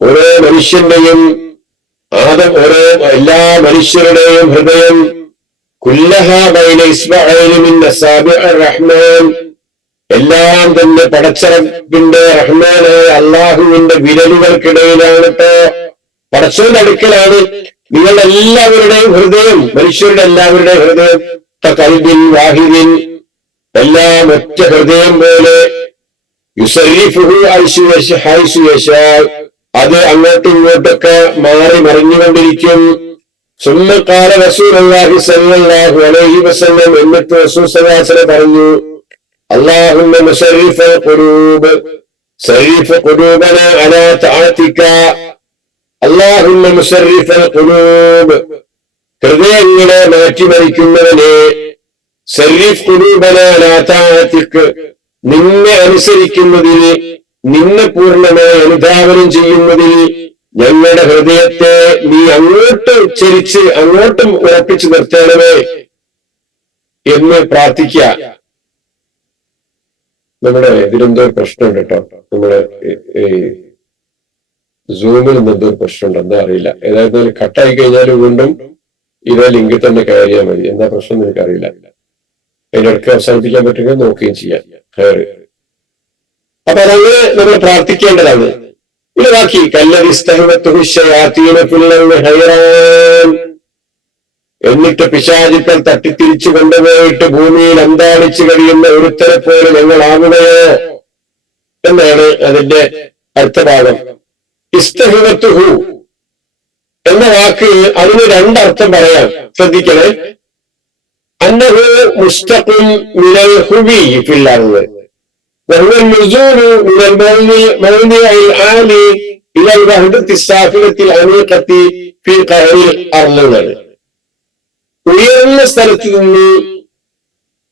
ഓരോ മനുഷ്യന്റെയും ഓരോ എല്ലാ മനുഷ്യരുടെയും ഹൃദയം കുല്ലഹാ ബൈന ഇസ്ബഅൈനി മിൻ അസാബിഇർ റഹ്മാൻ, എല്ലാം തന്നെ പടച്ചറബിന്റെ റഹ്മാനായ അള്ളാഹുവിന്റെ വിരലുകൾക്കിടയിലാണ്. പടച്ചവന്റെ അടുക്കലാണ് നിങ്ങളുടെ എല്ലാവരുടെയും ഹൃദയം, മനുഷ്യരുടെ എല്ലാവരുടെയും ഹൃദയം കൽബിൻ വാഹിദിൻ, എല്ലാം ഒറ്റ ഹൃദയം പോലെ, യുസരിഫുഹു ഹൈസു യശാ, അത് അങ്ങോട്ടും ഇങ്ങോട്ടൊക്കെ മാറി മറിഞ്ഞുകൊണ്ടിരിക്കും. സുമ്മ ഖാല റസൂലുള്ളാഹി സ്വല്ലല്ലാഹു അലൈഹി വസല്ലം, എന്നിട്ട് റസൂൽ സ്വല്ലല്ലാഹു അലൈഹി വസല്ലം പറഞ്ഞു, അല്ലാഹുമ്മ മുസരിഫൽ ഖുലൂബ് സരിഫ് ഖുലൂബനാ അലാ തഅതിക. അല്ലാഹുമ്മ മുസരിഫൽ ഖുലൂബ്, ഹൃദയങ്ങളെ മാറ്റിമറിക്കുന്നവനെ, സരിഫ് ഖുലൂബനാ അലാ തഅതിക, നിന്നെ അനുസരിക്കുന്നതിന്, നിന്നെ പൂർണ്ണമായി അനുധാവനം ചെയ്യുന്നതിൽ ഞങ്ങളുടെ ഹൃദയത്തെ നീ അങ്ങോട്ട് ചരിച്ച് അങ്ങോട്ടും ഉറപ്പിച്ചു നിർത്തണമേ എന്ന് പ്രാർത്ഥിക്കുക. നമ്മുടെ ഇതിലെന്തോ പ്രശ്നമുണ്ട് കേട്ടോ, നമ്മുടെ സൂമിൽ എന്തോ പ്രശ്നമുണ്ട്, എന്താ അറിയില്ല. ഏതായിരുന്നാലും കട്ടായി കഴിഞ്ഞാൽ വീണ്ടും ഇതേ ലിങ്കിൽ തന്നെ കയറിയാൽ മതി. എന്താ പ്രശ്നം എനിക്കറിയില്ല. അതിനിടയ്ക്ക് അവസാനിപ്പിക്കാൻ പറ്റുമെങ്കിൽ നോക്കുകയും ചെയ്യാം. അപ്പൊ അതങ്ങനെ നമ്മൾ പ്രാർത്ഥിക്കേണ്ടതാണ്. ഇത് ബാക്കി എന്നിട്ട് പിശാചുക്കൾ തട്ടിത്തിരിച്ചു കൊണ്ടുപോയിട്ട് ഭൂമിയിൽ അന്താളിച്ചു കഴിയുന്ന ഒരുത്തരെ പോലെ ഞങ്ങൾ ആകുകയോ എന്നാണ് അതിന്റെ അർത്ഥഭാഗം. ഇസ്തഹിവത്തുഹു എന്ന വാക്ക് അതിന് രണ്ടർത്ഥം പറയാം, ശ്രദ്ധിക്കണേ. അന്നഹു മുസ്തഖും മിനൽ ഹുബി ഫിൽ അർദ് وهو النزول من الموضع العالي إلى الوحدة السافلة العميقة في قعر الأرض. ഉയർന്ന സ്ഥലത്ത് നിന്ന്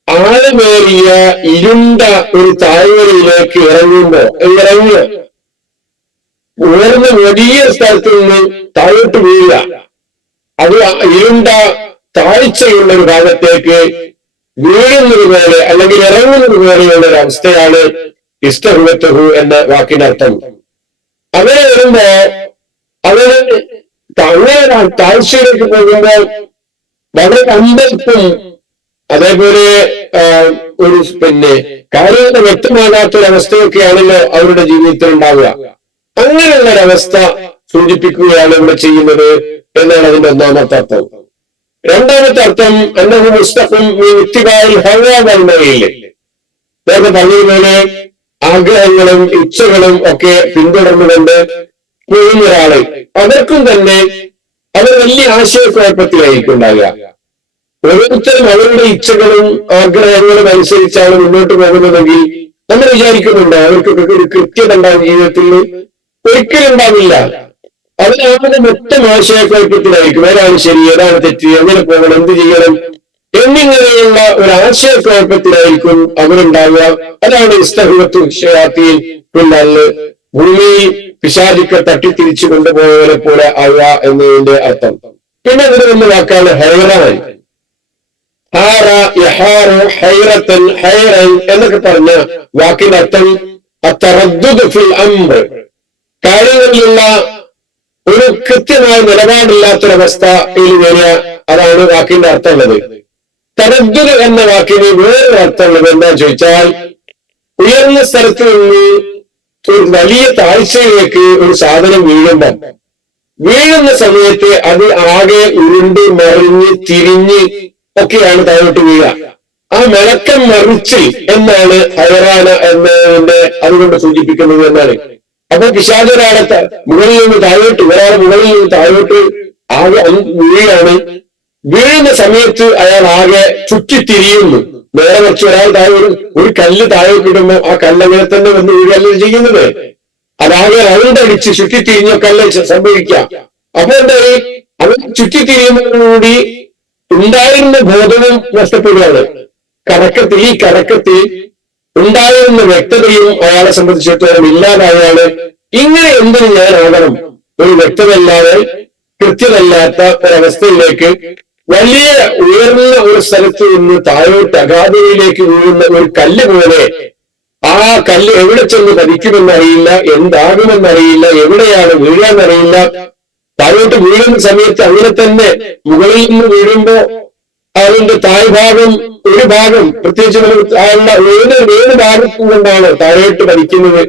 ആഴമേറിയ ഇരുണ്ട ഒരു താഴ്വരയിലേക്ക് ഇറങ്ങുക, ഉയർന്ന വലിയ സ്ഥലത്ത് നിന്ന് താഴോട്ട് വീഴുക, അത് ഇരുണ്ട താഴ്ചയുള്ള ഒരു ഭാഗത്തേക്ക് വീഴുന്നത് പോലെ അല്ലെങ്കിൽ ഇറങ്ങുന്നത് പോലെയുള്ള ഒരു അവസ്ഥയാണ് ഇസ്തഹുവത്തുഹു എന്ന വാക്കിന്റെ അർത്ഥം. അങ്ങനെ വരുമ്പോ അങ്ങനെ താഴ്ചയിലേക്ക് പോകുമ്പോൾ വളരെ അമ്പൽപ്പും അതേപോലെ ഒരു കാര്യങ്ങൾ വ്യക്തമാകാത്തൊരവസ്ഥയൊക്കെയാണല്ലോ അവരുടെ ജീവിതത്തിൽ ഉണ്ടാവുക. അങ്ങനെയുള്ള ഒരവസ്ഥ സൂചിപ്പിക്കുകയാണ് ഇവിടെ ചെയ്യുന്നത് എന്നാണ് അതിന്റെ ഒന്നാമത്തെ അർത്ഥം. രണ്ടാമത്തെ അർത്ഥം അന്നഹു മുസ്തഖും മിൻ ഇത്തിബാഇൽ ഹവാ വൽ മൈൽ, നേരത്തെ പറഞ്ഞതുപോലെ ആഗ്രഹങ്ങളും ഇച്ഛകളും ഒക്കെ പിന്തുടർന്നുകൊണ്ട് പോകുന്ന ഒരാള്, അവർക്കും തന്നെ അവർ വലിയ ആശയക്കുഴപ്പത്തിലായിരിക്കും ഉണ്ടാകുക. ഓരോരുത്തരും അവരുടെ ഇച്ഛകളും ആഗ്രഹങ്ങളും അനുസരിച്ചാണ് മുന്നോട്ട് പോകുന്നതെങ്കിൽ നമ്മൾ വിചാരിക്കുന്നുണ്ട് അവർക്കൊക്കെ ഒരു കൃത്യത ഉണ്ടാവും ജീവിതത്തിൽ? ഒരിക്കലും ഉണ്ടാവില്ല. അതിനാവുന്ന മൊത്തം ആശയക്കുഴപ്പത്തിലായിരിക്കും. ഏതാണ് ശരി, ഏതാണ് തെറ്റ്, എങ്ങനെ പോകണം, എന്ത് ചെയ്യണം എന്നിങ്ങനെയുള്ള ഒരു ആശയക്കുഴപ്പത്തിലായിരിക്കും അവരുണ്ടാവുക. അതാണ് ഇസ്തഹുവത്തു ശയാത്തീൻ പിന്നല്ല്, ഭൂമിയിൽ പിശാചുക്കൾ തട്ടിത്തിരിച്ചു കൊണ്ടുപോയവരെ പോലെ ആവുക എന്നതിന്റെ അർത്ഥം. പിന്നെ അതിന് വന്ന വാക്കാണ് ഹൈറാൻ. ഹൈറൻ എന്നൊക്കെ പറഞ്ഞ വാക്കിന്റെ അർത്ഥം അത്തറദ്ദുദ് ഫിൽ അംർ, കാര്യങ്ങളിലുള്ള ഒരു കൃത്യമായ നിലപാടില്ലാത്തൊരവസ്ഥയിൽ വരിക, അതാണ് വാക്കിന്റെ അർത്ഥമുള്ളത്. തരദ്ദുദ് എന്ന വാക്കിന് വേറൊരു അർത്ഥമുള്ളത് എന്താ ചോദിച്ചാൽ, ഉയർന്ന സ്ഥലത്ത് നിന്ന് ഒരു വലിയ താഴ്ചയിലേക്ക് ഒരു സാധനം വീഴുന്ന സമയത്ത് അത് ആകെ ഉരുണ്ട് മറിഞ്ഞ് തിരിഞ്ഞ് ഒക്കെയാണ് താഴോട്ട് വീഴുക. ആ മിളക്കം മറിച്ച് എന്നാണ് ഹൈറാന എന്നതിന്റെ അതുകൊണ്ട് സൂചിപ്പിക്കുന്നത് എന്നാണ്. അപ്പൊ പിശാചൊരാളെ മുകളിൽ നിന്ന് താഴോട്ട്, ഒരാളെ മുകളിൽ നിന്ന് താഴോട്ട് ആകെ വീഴാണ്. വീഴുന്ന സമയത്ത് അയാൾ ആകെ ചുറ്റിത്തിരിയുന്നു. നേരെ വെച്ച് ഒരാൾ താഴെ ഒരു കല്ല് താഴോട്ട് ഇടുമ്പോ ആ കല്ലങ്ങനെ തന്നെ വന്ന് വീഴല്ല ചെയ്യുന്നത്. അതാകെ റൗണ്ടടിച്ച് ചുറ്റിത്തിരിഞ്ഞൊക്കല്ല സംഭവിക്കാം. അപ്പൊ എന്തായി, അവൻ ചുറ്റിത്തിരിയുന്നതോടുകൂടി ഉണ്ടായിരുന്ന ബോധവും നഷ്ടപ്പെടുകയാണ്. ഈ കറക്കത്തിൽ ഉണ്ടായിരുന്ന വ്യക്തതയും അയാളെ സംബന്ധിച്ചിടത്തോളം ഇല്ലാതായാണ്. ഇങ്ങനെ എന്തിനു ഞാനാകണം? ഒരു വ്യക്തതയില്ലാതെ കൃത്യതല്ലാത്ത ഒരവസ്ഥയിലേക്ക്, വലിയ ഉയർന്ന ഒരു സ്ഥലത്ത് നിന്ന് താഴോട്ട് അഗാധതയിലേക്ക് വീഴുന്ന ഒരു കല്ല് പോലെ, ആ കല്ല് എവിടെ ചെന്ന് പതിക്കുമെന്നറിയില്ല, എന്താകുമെന്നറിയില്ല, എവിടെയാണ് വീഴാന്നറിയില്ല. താഴോട്ട് വീഴുന്ന സമയത്ത് അങ്ങനെ തന്നെ മുകളിൽ നിന്ന് വീഴുമ്പോ അതിന്റെ താഴ്ഭാഗം ഒരു ഭാഗം, പ്രത്യേകിച്ച് ഏത് ഭാഗത്തും കൊണ്ടാണ് താഴോട്ട് പതിക്കുന്നത്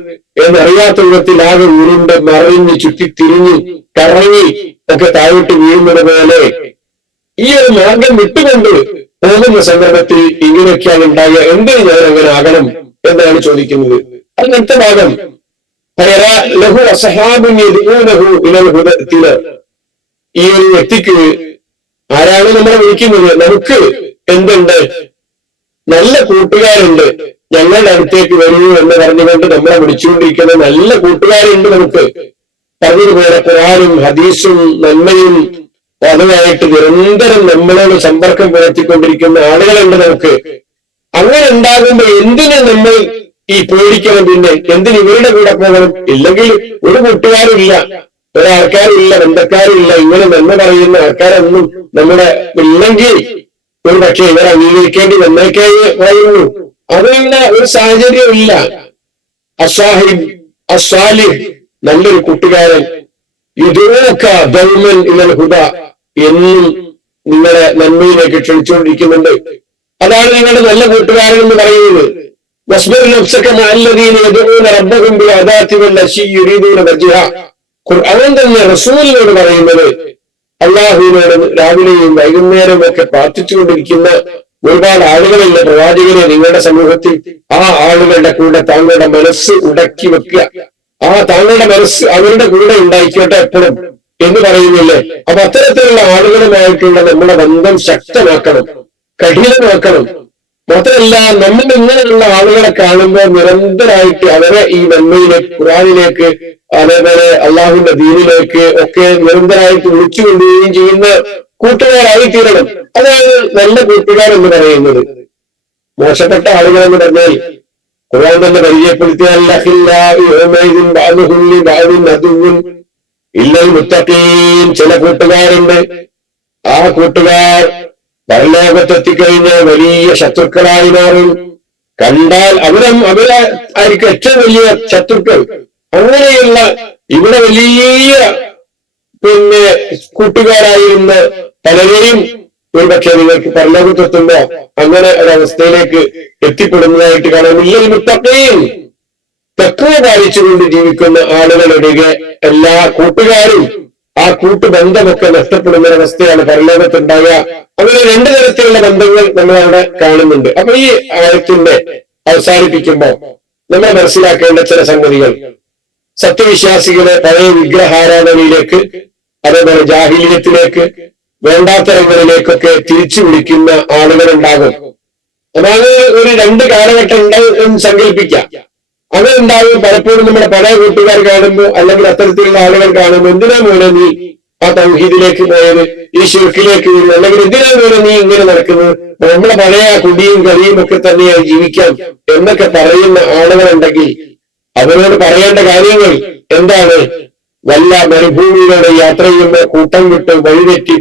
എന്നറിയാത്ത വിധത്തിൽ ആകെ ഉരുണ്ട് മറിഞ്ഞ് ചുറ്റിത്തിരിഞ്ഞ് കറങ്ങി ഒക്കെ താഴോട്ട് വീഴുന്നത് പോലെ ഈ ഒരു മാർഗം വിട്ടുകൊണ്ട് പോകുന്ന സന്ദർഭത്തിൽ ഇങ്ങനെയൊക്കെയാണ് ഉണ്ടാകുക, എന്തിന് ഞാൻ അങ്ങനെ ആകണം എന്നാണ് ചോദിക്കുന്നത്. അങ്ങനത്തെ ഭാഗം ലഹു അസഹാബുൻ യദ്ഊനഹു ഇലൽ ഹുദ. ഈ ഒരു വ്യക്തിക്ക് ആരാണ് നമ്മളെ വിളിക്കുന്നത്? നമുക്ക് എന്തുണ്ട്? നല്ല കൂട്ടുകാരുണ്ട്, ഞങ്ങളുടെ അടുത്തേക്ക് വരൂ എന്ന് പറഞ്ഞുകൊണ്ട് നമ്മളെ വിളിച്ചുകൊണ്ടിരിക്കുന്ന നല്ല കൂട്ടുകാരുണ്ട്. നമുക്ക് പറഞ്ഞതുപോലെ ഖുർആനും ഹദീസും നന്മയും അതുമായിട്ട് നിരന്തരം നമ്മളോട് സമ്പർക്കം പുലർത്തിക്കൊണ്ടിരിക്കുന്ന ആളുകളുണ്ട് നമുക്ക്. അങ്ങനെ ഉണ്ടാകുമ്പോൾ എന്തിന് നമ്മൾ ഈ പേടിക്കണം? പിന്നെ എന്തിന് ഇവരുടെ കൂടെ പോകണം? ഇല്ലെങ്കിൽ ഒരു കൂട്ടുകാരില്ല, ഒരാൾക്കാരില്ല, ബന്ധക്കാരില്ല, ഇങ്ങനെ നന്മ പറയുന്ന ആൾക്കാരൊന്നും നമ്മുടെ ഇല്ലെങ്കിൽ ഒരു പക്ഷേ ഇവർ അംഗീകരിക്കേണ്ടി വന്നേക്കേ പറയുന്നു. അതിനുള്ള ഒരു സാഹചര്യം ഇല്ല. അസ്വാഹിബ് അസ്വാലിഹ്, നല്ലൊരു കൂട്ടുകാരൻ, യുദൂക ദൗമൻ ഇലൽ ഹുദ, എന്നും നിങ്ങളെ നന്മയിലേക്ക് ക്ഷണിച്ചുകൊണ്ടിരിക്കുന്നുണ്ട്. അതാണ് നിങ്ങളുടെ നല്ല കൂട്ടുകാരൻ എന്ന് പറയുന്നത്. വസ്ബിർ നഫ്സക മഅല്ലദീന യദ്ഊന റബ്ബഹും ബിൽഅദാത്തി വല്ലശി യുരീദൂന വജ്ഹ. ഖുർആൻ തന്നെ റസൂലിനോട് പറയുന്നത്, അല്ലാഹുവിനോട് രാവിലെയും വൈകുന്നേരവും ഒക്കെ പ്രാർത്ഥിച്ചുകൊണ്ടിരിക്കുന്ന ഒരുപാട് ആളുകളില്ല പ്രവാചകരെ നിങ്ങളുടെ സമൂഹത്തിൽ. ആ ആളുകളുടെ കൂടെ താങ്കളുടെ മനസ്സ് ഉടക്കി വെക്കുക, ആ താങ്കളുടെ മനസ്സ് അവരുടെ കൂടെ ഉണ്ടായിക്കോട്ടെ എപ്പോഴും എന്ന് പറയുന്നില്ലേ. അപ്പൊ അത്തരത്തിലുള്ള ആളുകളുമായിട്ടുള്ള നമ്മുടെ ബന്ധം ശക്തമാക്കണം, കഠിനമാക്കണം. മാത്രമല്ല, നമ്മൾ ഇങ്ങനെയുള്ള ആളുകളെ കാണുമ്പോൾ നിരന്തരമായിട്ട് അവരെ ഈ നന്മയിലേക്ക്, ഖുർആനിലേക്ക്, അതേപോലെ അള്ളാഹുവിന്റെ ദീനിലേക്ക് ഒക്കെ നിരന്തരമായിട്ട് വിളിച്ചു കൊണ്ടുവരികയും ചെയ്യുന്ന കൂട്ടുകാരായി തീരണം. അതാണ് നല്ല കൂട്ടുകാർ എന്ന് പറയുന്നത്. മോശപ്പെട്ട ആളുകൾ എന്ന് പറഞ്ഞാൽ ഖുർആൻ തന്നെ പരിചയപ്പെടുത്തിയ ഇല്ലൽ മുത്തഖീൻ, ചില കൂട്ടുകാരുണ്ട്. ആ കൂട്ടുകാർ പരലോകത്തെത്തിക്കഴിഞ്ഞാൽ വലിയ ശത്രുക്കളായി മാറും. കണ്ടാൽ അവരെ ആയിരിക്കും ഏറ്റവും വലിയ ശത്രുക്കൾ. അങ്ങനെയുള്ള ഇവിടെ വലിയ കൂട്ടുകാരായിരുന്ന പലരെയും ഒരുപക്ഷെ നിങ്ങൾക്ക് പരലോകത്തെത്തുമ്പോ അങ്ങനെ ഒരവസ്ഥയിലേക്ക് എത്തിപ്പെടുന്നതായിട്ട് കാണാം. ഇല്ലൽ മുത്തഖീൻ, തഖ്വ പാലിച്ചുകൊണ്ട് ജീവിക്കുന്ന ആളുകളുടെ എല്ലാ കൂട്ടുകാരും ആ കൂട്ടുബന്ധമൊക്കെ നഷ്ടപ്പെടുന്ന ഒരവസ്ഥയാണ് പരലോകത്തുണ്ടാകുക. അങ്ങനെ രണ്ടു തരത്തിലുള്ള ബന്ധങ്ങൾ നമ്മൾ അവിടെ കാണുന്നുണ്ട്. അപ്പൊ ഈ ആയത്തിന്റെ അവസാനിപ്പിക്കുമ്പോ നമ്മൾ മനസ്സിലാക്കേണ്ട ചില സംഗതികൾ, സത്യവിശ്വാസികളെ പഴയ വിഗ്രഹാരാധനയിലേക്ക്, അതേപോലെ ജാഹിലിയത്തിലേക്ക്, വേണ്ടാത്തരങ്ങളിലേക്കൊക്കെ തിരിച്ചു വിളിക്കുന്ന ആളുകളുണ്ടാകും. അതാണ് ഒരു രണ്ട് കാലഘട്ടം ഉണ്ടാവും സങ്കല്പിക്കാം. അതുണ്ടാവും. പലപ്പോഴും നമ്മുടെ പഴയ കൂട്ടുകാർ കാണുമ്പോൾ, അല്ലെങ്കിൽ അത്തരത്തിലുള്ള ആളുകൾ കാണുമ്പോൾ, എന്തിനാ മോനെ നീ ആ തൗഹീദിലേക്ക് പോയത്, ഈ ശിർക്കിലേക്ക് വീഴുന്നു, അല്ലെങ്കിൽ എന്തിനാ മോനെ നീ ഇങ്ങനെ നടക്കുന്നത്, നമ്മളെ പഴയ കുടിയും കളിയും ഒക്കെ തന്നെയായി ജീവിക്കാം എന്നൊക്കെ പറയുന്ന ആളുകളുണ്ടെങ്കിൽ അവരോട് പറയേണ്ട കാര്യങ്ങൾ എന്താണ്? വല്ല മരുഭൂമിയിലൂടെ യാത്ര ചെയ്യുമ്പോൾ കൂട്ടം വിട്ട് വഴിതെറ്റി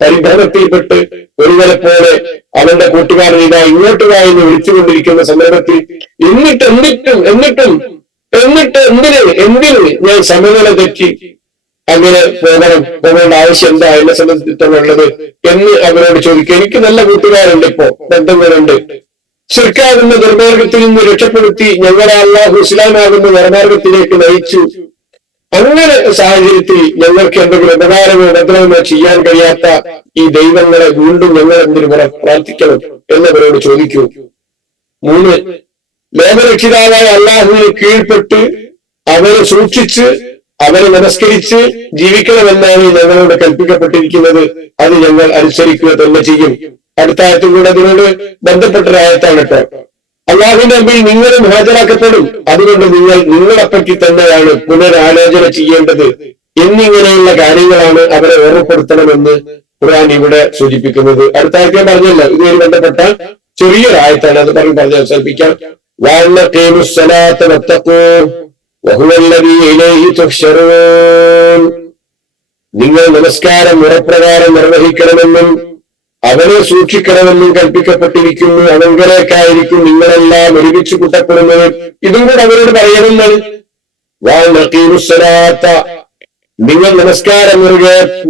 പരിഭ്രമത്തിൽപ്പെട്ട് ഒരുവരെ പോലെ അവന്റെ കൂട്ടുകാരൻ ഇതാ ഇങ്ങോട്ട് വാ എന്ന് വിളിച്ചുകൊണ്ടിരിക്കുന്ന സന്ദർഭത്തിൽ എന്തിന് ഞാൻ സമനില തെറ്റി അങ്ങനെ പോകേണ്ട ആവശ്യം എന്താ എന്നെ സംബന്ധിച്ചിട്ടുള്ളത് എന്ന് അവരോട് ചോദിക്കുക. എനിക്ക് നല്ല കൂട്ടുകാരുണ്ട്, ഇപ്പോ ബന്ധങ്ങളുണ്ട്. ശിർക്കാകുന്ന ദുർമാർഗത്തിൽ നിന്ന് രക്ഷപ്പെടുത്തി ഞങ്ങളെ അല്ലാഹു ഇസ്ലാമാകുന്ന നിർമാർഗത്തിലേക്ക് നയിച്ചു. അങ്ങനെ സാഹചര്യത്തിൽ ഞങ്ങൾക്ക് എന്തെങ്കിലും ഉപകാരമോ ഉപദ്രവമോ ചെയ്യാൻ കഴിയാത്ത ഈ ദൈവങ്ങളെ വീണ്ടും ഞങ്ങൾ എന്തിനു പ്രാർത്ഥിക്കണം എന്നവരോട് ചോദിക്കൂ. 3, ലോകരക്ഷിതാവായ അള്ളാഹുവിന് കീഴ്പ്പെട്ട് അവരെ സൂക്ഷിച്ച് അവരെ നമസ്കരിച്ച് ജീവിക്കണമെന്നാണ് ഞങ്ങളോട് കൽപ്പിക്കപ്പെട്ടിരിക്കുന്നത്. അത് ഞങ്ങൾ അനുസരിക്കുക തന്നെ ചെയ്യും. അടുത്ത ആയത്തും കൂടെ അതിനോട് ബന്ധപ്പെട്ടൊരായത്താണ് കേട്ടോ. അള്ളാഹുവിന്റെ മുമ്പിൽ നിങ്ങളും ഹാജരാക്കപ്പെടും, അതുകൊണ്ട് നിങ്ങൾ നിങ്ങളെപ്പറ്റി തന്നെയാണ് പുനരാലോചന ചെയ്യേണ്ടത് എന്നിങ്ങനെയുള്ള കാര്യങ്ങളാണ് അവരെ ഓർമ്മപ്പെടുത്തണമെന്ന് ഖുർആൻ ഇവിടെ സൂചിപ്പിക്കുന്നത്. അടുത്ത ആയത്തെ പറഞ്ഞല്ല, ഇതുമായി ബന്ധപ്പെട്ട ചെറിയൊരായത്താണ്. അത് പറഞ്ഞ് അവസാനിപ്പിക്കാം. നിങ്ങൾ നമസ്കാരം മുറപ്രകാരം നിർവഹിക്കണമെന്നും അവനെ സൂക്ഷിക്കണമെന്നും കൽപ്പിക്കപ്പെട്ടിരിക്കുന്നു. അവങ്കലേക്കായിരിക്കും നിങ്ങളെല്ലാം ഒരുമിച്ച് കൂട്ടപ്പെടുന്നത്. ഇതും കൂടെ അവരോട് പറയണമെന്നാണ്. നിങ്ങൾ നമസ്കാരം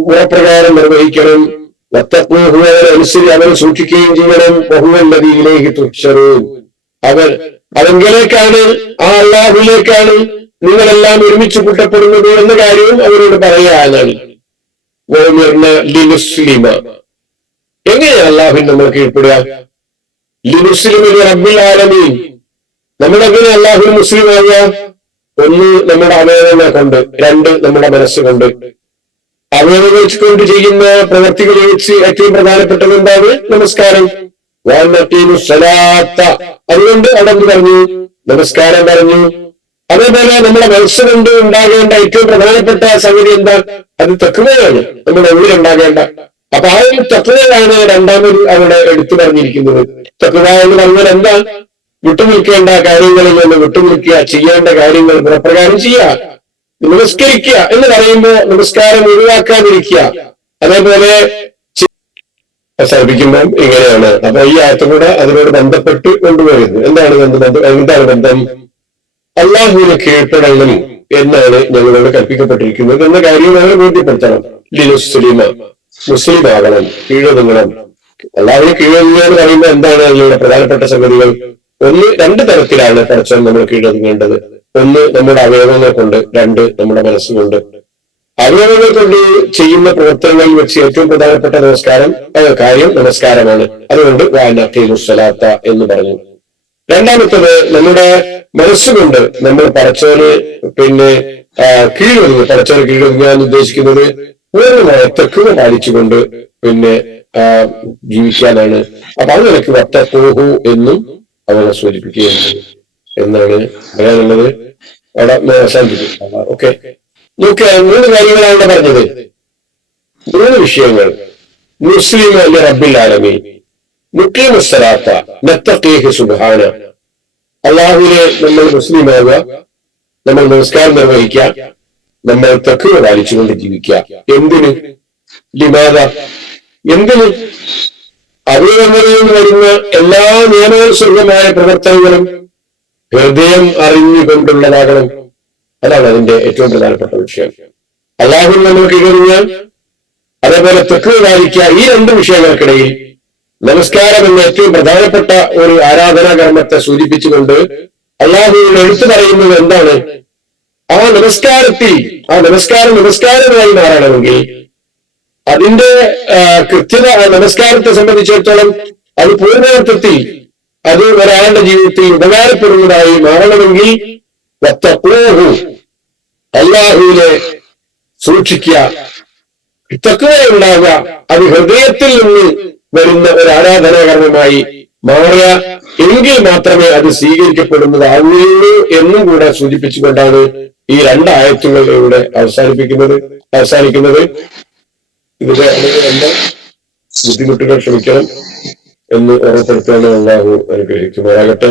മുറപ്രകാരം നിർവഹിക്കണം. അവനെ സൂക്ഷിക്കുകയും ചെയ്യണം. ബഹുവല്ലതിയിലേക്ക് തുക്ഷറും, അവങ്കലേക്കാണ്, ആ അല്ലാഹുവിലേക്കാണ് നിങ്ങളെല്ലാം ഒരുമിച്ച് കൂട്ടപ്പെടുന്നത് എന്ന കാര്യവും അവരോട് പറയാനാണ്. എങ്ങനെയാ അള്ളാഹുവിന് നമ്മൾ കീഴ്പ്പെടുക? ലിമുസ്ലിം റബ്ബിൽ ആലമീൻ. നമ്മളെങ്ങനെ അള്ളാഹുവിന് മുസ്ലിം ആകുക? ഒന്ന് നമ്മുടെ അവയവങ്ങളെ കൊണ്ട്, രണ്ട് നമ്മുടെ മനസ്സുകൊണ്ട്. അവയവങ്ങൾ വെച്ചുകൊണ്ട് ചെയ്യുന്ന പ്രവർത്തികളെ വെച്ച് ഏറ്റവും പ്രധാനപ്പെട്ടത് എന്താണ്? നമസ്കാരം. അതുകൊണ്ട് അവിടെ പറഞ്ഞു, നമസ്കാരം പറഞ്ഞു. അതേപോലെ നമ്മുടെ മനസ്സുകൊണ്ട് ഉണ്ടാകേണ്ട ഏറ്റവും പ്രധാനപ്പെട്ട സംഗതി എന്താ? അത് തഖ്വയാണ്, നമ്മുടെ ഉള്ളിലുണ്ടാകേണ്ട. അപ്പൊ ആ ഒരു തഖ്വയാണ് രണ്ടാമത് അവിടെ എടുത്തു പറഞ്ഞിരിക്കുന്നത്. തഖ്വ എന്ന് പറഞ്ഞാൽ എന്താ? വിട്ടുനിൽക്കേണ്ട കാര്യങ്ങളിൽ നിന്ന് വിട്ടുനിൽക്കുക, ചെയ്യേണ്ട കാര്യങ്ങൾ പുറപ്രകാരം ചെയ്യുക. നമസ്കരിക്കുക എന്ന് പറയുമ്പോൾ നമസ്കാരം ഒഴിവാക്കാതിരിക്കുക. അതേപോലെ അവസാനിപ്പിക്കുമ്പോൾ ഇങ്ങനെയാണ്. അപ്പൊ ഈ ആയത്തും കൂടെ അതിനോട് ബന്ധപ്പെട്ട് കൊണ്ടുവരുന്നത് എന്താണ് ബന്ധം? അള്ളാഹുവിന് കീഴ്പ്പെടണം എന്നാണ് ഞങ്ങളോട് കൽപ്പിക്കപ്പെട്ടിരിക്കുന്നത് എന്ന കാര്യം ഞങ്ങൾ ബോധ്യപ്പെടുത്തണം. ലിനുസ്ലിമ, മുസ്ലിം ആകണം, കീഴൊതുങ്ങണം. അള്ളാഹുവിന് കീഴൊതുങ്ങുക എന്ന് പറയുമ്പോൾ എന്താണ് അതിലൂടെ പ്രധാനപ്പെട്ട സംഗതികൾ? ഒന്ന്, രണ്ട് തരത്തിലാണ് പടച്ചവൻ നമ്മൾ കീഴൊതുങ്ങേണ്ടത്. ഒന്ന് നമ്മുടെ അവയവങ്ങൾ കൊണ്ട്, രണ്ട് നമ്മുടെ മനസ്സുകൊണ്ട്. അവയവങ്ങൾ കൊണ്ട് ചെയ്യുന്ന പ്രവർത്തനങ്ങളിൽ വെച്ച് ഏറ്റവും പ്രധാനപ്പെട്ട കാര്യം നമസ്കാരമാണ്. അതുകൊണ്ട് വാനഖീമുസ്സലാത്ത എന്ന് പറഞ്ഞു. രണ്ടാമത്തത് നമ്മുടെ മനസ്സുകൊണ്ട് നമ്മൾ പടച്ചവന് പടച്ചവന് കീഴൊതുങ്ങുക എന്ന് ഉദ്ദേശിക്കുന്നത് പൂർണ്ണമായ തഖ്വ പാലിച്ചുകൊണ്ട് ജീവിക്കാനാണ്. അപ്പൊ അത് നിനക്ക് വത്തഖൂഹു എന്നും അവനെ സൂചിപ്പിക്കുകയാണ് എന്നാണ് പറയാനുള്ളത്. അവിടെ അവസാനിപ്പിക്കും. ഓക്കെ, നോക്കുക, 3 കാര്യങ്ങളാണ് പറഞ്ഞത്. 3 വിഷയങ്ങൾ. മുസ്ലിം റബ്ബിൽ ആലമീൻ, മുഖീമുസ്സലാത്ത നത്തഖീഹി സുബ്ഹാന. അള്ളാഹുവിനെ നമ്മൾ മുസ്ലിമാവുക, നമ്മൾ നമസ്കാരം നിർവഹിക്കുക, നമ്മൾ തഖ്വ പാലിച്ചുകൊണ്ട് ജീവിക്കുക. എന്തിന്? ലിമാദ, എന്തിന്? അവയവങ്ങളിൽ നിന്ന് വരുന്ന എല്ലാ നിയമാനുസൃതമായ പ്രവർത്തനങ്ങളും ഹൃദയം അറിഞ്ഞുകൊണ്ടുള്ളതാകണം. അതാണ് അതിന്റെ ഏറ്റവും പ്രധാനപ്പെട്ട വിഷയം. അള്ളാഹുവിന് നമ്മൾ കീഴൊതുങ്ങാൻ, അതേപോലെ തഖ്വ പാലിക്കുക. ഈ 2 വിഷയങ്ങൾക്കിടയിൽ നമസ്കാരം എന്ന ഏറ്റവും പ്രധാനപ്പെട്ട ഒരു ആരാധനാ കർമ്മത്തെ സൂചിപ്പിച്ചുകൊണ്ട് അള്ളാഹുവിനെ എടുത്തു പറയുന്നത് എന്താണ്? ആ നമസ്കാരമായി മാറണമെങ്കിൽ അതിന്റെ കൃത്യത, നമസ്കാരത്തെ സംബന്ധിച്ചിടത്തോളം അത് പൂർണ്ണാർത്ഥത്തിൽ അത് ഒരാളുടെ ജീവിതത്തിൽ ഉപകാരപ്പെടുന്നതായി മാറണമെങ്കിൽ വത്തഖൂഹു, അല്ലാഹുവിനെ സൂക്ഷിക്കുക, തഖ്വ ഉണ്ടാവുക. അത് ഹൃദയത്തിൽ നിന്ന് വരുന്ന ഒരു ആരാധനാകർമ്മമായി മാറിയ എങ്കിൽ മാത്രമേ അത് സ്വീകരിക്കപ്പെടുന്നതാകുള്ളൂ എന്നും കൂടെ സൂചിപ്പിച്ചുകൊണ്ടാണ് ഈ 2 ആയത്തുകളിലൂടെ അവസാനിക്കുന്നത്. ഇതിന്റെ എല്ലാ ബുദ്ധിമുട്ടുകൾ ക്ഷമിക്കണം എന്ന് ഓർമ്മപ്പെടുത്താൻ അല്ലാഹു അനുഗ്രഹിക്കുമാറാകട്ടെ.